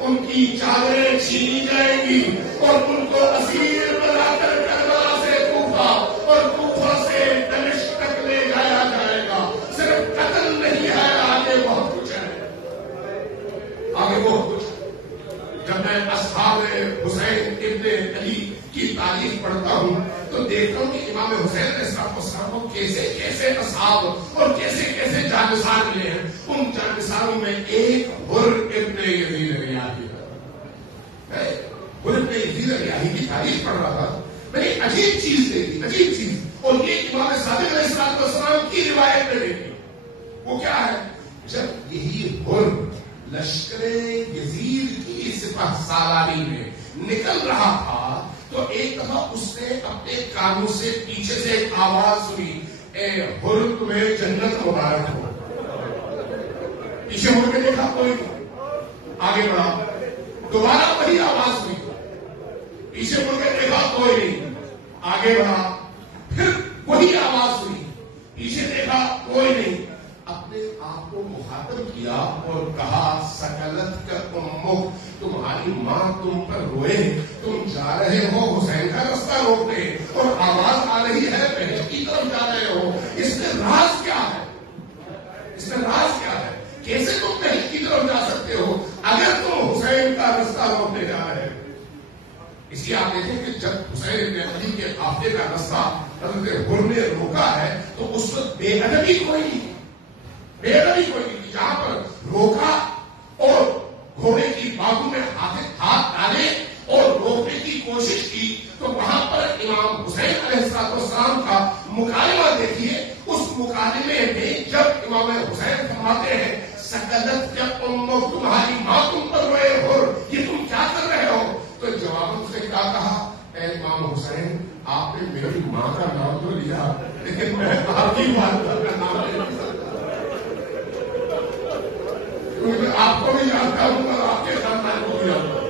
ان کی چادریں چھینی جائیں گی اور ان کو اسیر بنا کر کربلا سے کوفہ اور کوفہ سے دمشق تک لے جایا جائے گا. صرف قتل نہیں ہے، آگے بہت کچھ ہے، آگے بہت کچھ. جب میں اصحاب حسین ابن علی کی تاریخ پڑھتا ہوں تو دیکھتا ہوں کہ امام حسین علیہ السلام کو کیسے کیسے اصحاب اور کیسے کیسے جانثار ملے ہیں. ان جانثاروں میں ایک حر ابن یزید ریاحی ہے. حر ابن یزید ریاحی کی تاریخ پڑھ رہا تھا، میں نے عجیب چیز دیکھی، عجیب چیز، اور یہ امام صادق علیہ السلام کی روایت میں دیکھی. وہ کیا ہے، جب یہی حر لشکر یزید کی سپہ سالاری میں نکل رہا تھا تو ایک دفعہ اس نے اپنے کانوں سے پیچھے سے ایک آواز سنی، اے حر تمہیں جنت مبارک ہو. پیچھے مڑ کے دیکھا کوئی نہیں، آگے بڑھا، دوبارہ وہی آواز سنی، پیچھے مڑ کے دیکھا کوئی نہیں، آگے بڑھا، پھر وہی آواز سنی، پیچھے دیکھا کوئی نہیں. اپنے آپ کو مخاطب کیا اور کہا سکلت کا امک، تمہاری ماں تم پر روئے، تم جا رہے ہو حسین کا رستہ روکنے اور آواز آ رہی ہے بہشت کی طرف جا رہے ہو، اس میں راز کیا ہے، اس میں راز کیا ہے، کیسے تم بہشت کی طرف جا سکتے ہو اگر تم حسین کا رستہ روکنے جا رہے ہو. اس لیے آپ دیکھیں کہ جب حسین ابن علی کے قافلے کا رستہ حضرت حر نے روکا ہے تو اس وقت بے ادبی کوئی نہیں، بے ادبی کوئی نہیں. جہاں پر روکا اور گھوڑے کی باگوں میں ہاتھ ڈالے اور روکنے کی کوشش کی تو وہاں پر امام حسین علیہ السلام کا مکالمہ دیکھیے. اس مکالمے میں جب امام حسین فرماتے ہیں سکلت کا امک، تمہاری ماں تم پر روئے، حر یہ تم کیا کر رہے ہو، تو جواب سے کیا کہا، اے امام حسین آپ نے میری ماں کا نام تو لیا لیکن میں آپ کی والدہ کا نام نہیں لے سکتا. کیونکہ میں آپ کو بھی جانتا ہوں اور آپ کے خاندان کو بھی جانتا ہوں،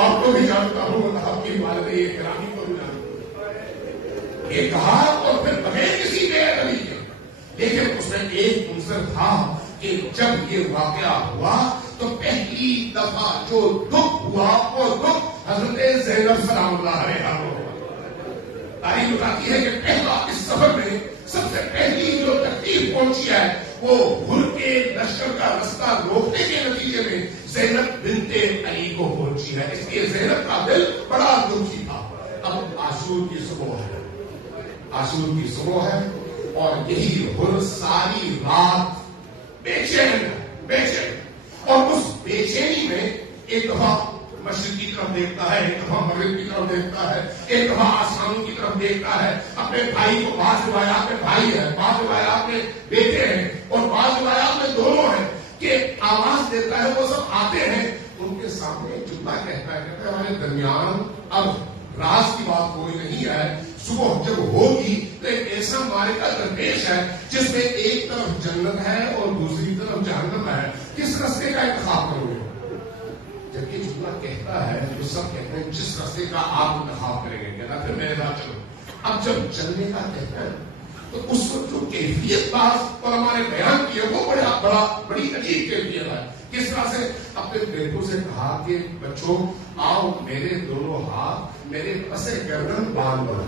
آپ کو بھی جانتا ہوں اور آپ کی والدین گرامی کو بھی جانتا ہوں. یہ کہا اور پھر بغیر کسی بے ادبی کے، لیکن اس میں ایک عنصر تھا کہ جب یہ واقعہ ہوا تو پہلی دفعہ جو دکھ ہوا وہ دکھ حضرت زینب سلام اللہ علیہا کو. تاریخ بتاتی ہے کہ پہلا اس سفر میں سب سے پہلی جو تکلیف پہنچی ہے وہ ہر کے لشکر کا رستہ روکنے کے نتیجے میں زینب بنت علی کو پہنچی ہے. اس لیے زینب کا دل بڑا دکھی تھا. اب عاشور کی صبح ہے، عاشور کی صبح ہے اور یہی ہر ساری رات بے چین اور اس بے چینی میں ایک دفعہ مشرق کی طرف دیکھتا ہے، ایک دفعہ مغرب کی طرف دیکھتا ہے، ایک دفعہ آسمانوں کی طرف دیکھتا ہے. اپنے بھائی کو، بعض روایات میں بھائی ہے، بعض روایات میں بیٹے ہیں اور بعض روایات میں دونوں ہیں، کہ آواز دیتا ہے. وہ سب آتے ہیں، ان کے سامنے جملہ کہتا ہے ہمارے درمیان اب راز کی بات کوئی نہیں ہے. صبح جب ہوگی تو ایک ایسا معرکہ درپیش ہے جس میں ایک طرف جنت ہے اور دوسری طرف جہنم ہے. کس رستے کا انتخاب کرو گے؟ جب یہ جملہ کہتا ہے تو سب کہتے ہیں جس رستے کا آپ انتخاب کریں گے. کہتا پھر میرے ساتھ چلو. اب جب چلنے کا کہتا ہے تو اس وقت جو کیفیت بعض علماء نے بیان کی ہے وہ بڑی عجیب کیفیت ہے. کس طرح سے اپنے بیٹوں سے کہا کہ بچوں آؤ میرے دونوں ہاتھ میرے پسے گردن باندھ دو،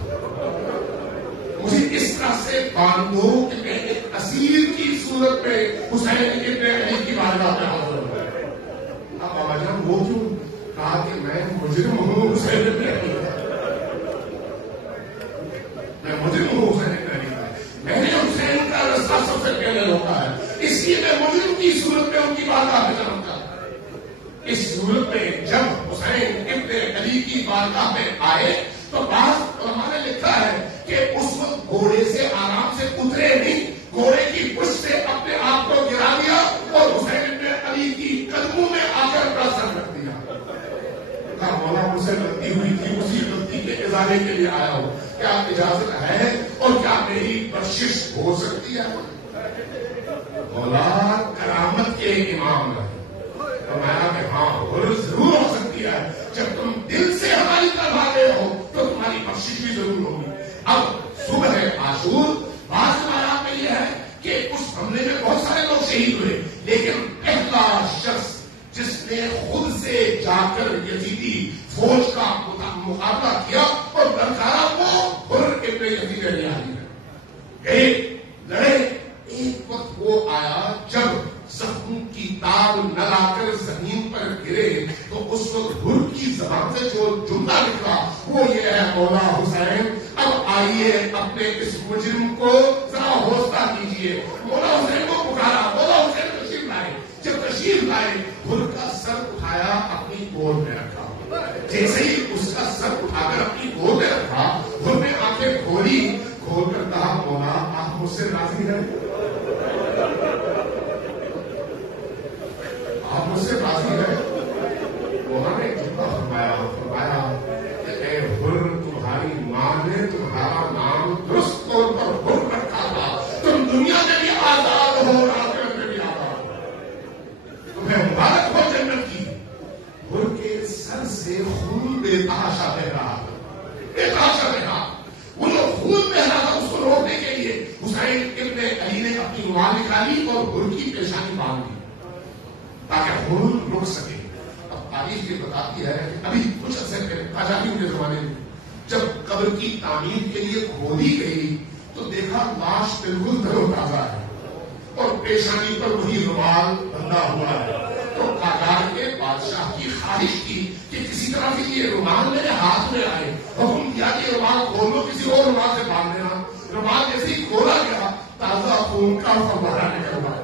مجھے اس طرح سے باندھ دو کہ میں ایک اسیر کی صورت میں حسین ابن علی کی بارگاہ میں حاضر ہوں. اب بابا جان وہ کیوں؟ کہا کہ میں مجرم ہوں حسین ابن علی، میں مجرم ہوں حسین ابن علی، میں نے حسین کا رستہ سب سے پہلے روکا ہے، اس لیے میں مجرم کی صورت میں ان کی بارگاہ میں جنم کرتا. اس صورت میں جب حسین ابن علی کی بارگاہ میں آئے تو بعض علماء نے لکھا ہے کہ اس وقت گھوڑے سے آرام سے اترے نہیں، گھوڑے کی پشت سے اپنے آپ کو گرا دیا اور حسین ابن علی کی قدموں میں آ کر اپنا سر رکھ دیا. کہا مولا مجھ سے غلطی ہوئی تھی، اسی غلطی کے ازالے کے لیے آیا ہوں، کیا اجازت ہے اور کیا میری بخشش ہو سکتی ہے؟ مولا کرامت کے امام ہے. فرمایا کہ ہاں ضرور ہو سکتی ہے، جب تم دل سے ہماری طرف آ گئے ہو تو تمہاری بخشش بھی ضرور ہوگی. اب صبح عاشور، بعض روایات میں یہ ہے کہ اس حملے میں بہت سارے لوگ شہید ہوئے، لیکن پہلا شخص جس نے خود سے جا کر یزیدی فوج کا مقابلہ کیا اور درکارا وہ حر ابن یزید ریاحی ہے. لڑے. ایک وقت وہ آیا جب زخم کی تاب نہ لا کر زمین پر گرے تو اس وقت حر کی زبان سے جو جملہ نکلا وہ یہ ہے مولا حسین اب آئیے اپنے اس مجرم کو ذرا حوصلہ دیجیے. مولا حسین کو پکارا، مولا حسین تشریف لائے. جب تشریف لائے حر کا سر اٹھایا اپنی گود میں رکھا. جیسے ہی اس کا سر اٹھا کر اپنی گود میں رکھا حر نے آنکھیں کھولی، کھول کر کہا مولا آپ مجھ سے راضی ہیں؟ آپ مجھ سے راضی ہے؟ مولا نے جملہ فرمایا کہ اے حر تمہاری ماں نے تمہارا نام درست طور پر حر رکھا تھا، تم دنیا میں بھی آزاد ہو اور آخرت میں بھی آزاد ہو، تمہیں مبارک ہو جنت کی. حر کے سر سے خون بے تحاشا بہ رہا تھا، بے تحاشا بہ رہا. وہ لوگ خون بہ رہا تھا، اس کو روکنے کے لیے حسین ابن علی نے اپنی رومال نکالی اور حر کی پیشانی باندھ دی تاکہ خون رک سکے. اب تاریخ یہ بتاتی ہے کہ ابھی کچھ عرصے پہلے قاجاریوں کے زمانے میں جب قبر کی تعمیر کے لیے کھودی گئی تو دیکھا لاش بالکل تر و تازہ ہے اور پیشانی پر وہی رومال بندھا ہوا ہے. تو قاجار کے بادشاہ کی خواہش کی کہ کسی طرح سے یہ رومال میرے ہاتھ میں آئے. حکم دیا کہ رومال کھولو، کسی اور رومال سے باندھ دینا. رومال جیسے ہی کھولا گیا تازہ خون کا فوارہ نکلا.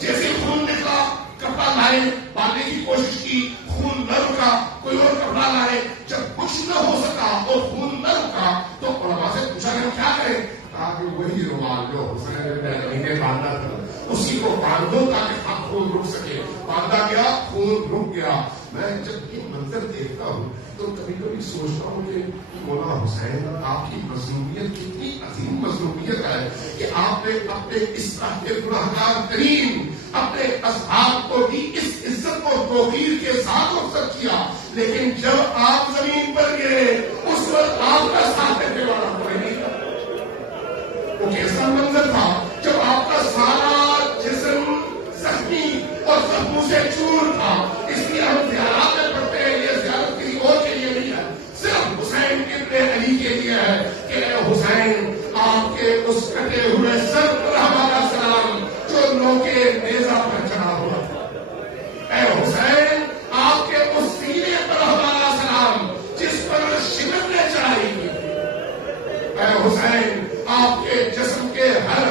جیسے خون نکلا کپڑا لائے، باندھنے کی کوشش کی، خون نہ رکا. کوئی اور کپڑا لائے، جب کچھ نہ ہو سکا اور خون نہ رکا تو علماء سے پوچھا کہ کیا کریں؟ کہا کہ وہی رومال جو حسین ابن علی نے باندھا تھا اسی کو باندھ دو تاکہ خون رک سکے. باندھا گیا، خون رک گیا. میں جب یہ منظر دیکھتا ہوں تو کبھی کبھی سوچتا ہوں کہ مولا حسین آپ کی مظلومیت کتنی عظیم مظلومیت ہے کہ آپ نے اپنے اس طرح کے گناہگار ترین، اپنے اصحاب کو بھی اس عزت و توقیر کے ساتھ رخصت کیا، لیکن جب آپ زمین پر گرے اس وقت آپ کا ساتھ دینے والا کوئی نہیں تھا۔ وہ کیسا منظر تھا جب آپ کا سارا جسم زخمی اور زخموں سے چور تھا۔ اس لیے ہم زیارات میں پڑھتے ہیں، یہ زیارت کسی اور کے لیے نہیں ہے، صرف حسین ابن علی کے لیے ہے کہ اے حسین آپ کے اس کٹے ہوئے سر پر ہمارا سلام جو نوکے نیزہ پر چڑھا ہوا تھا۔ اے حسین آپ کے اس سینے پر ہمارا سلام جس پر شکر نے چڑھائی تھی۔ اے حسین آپ کے جسم کے ہر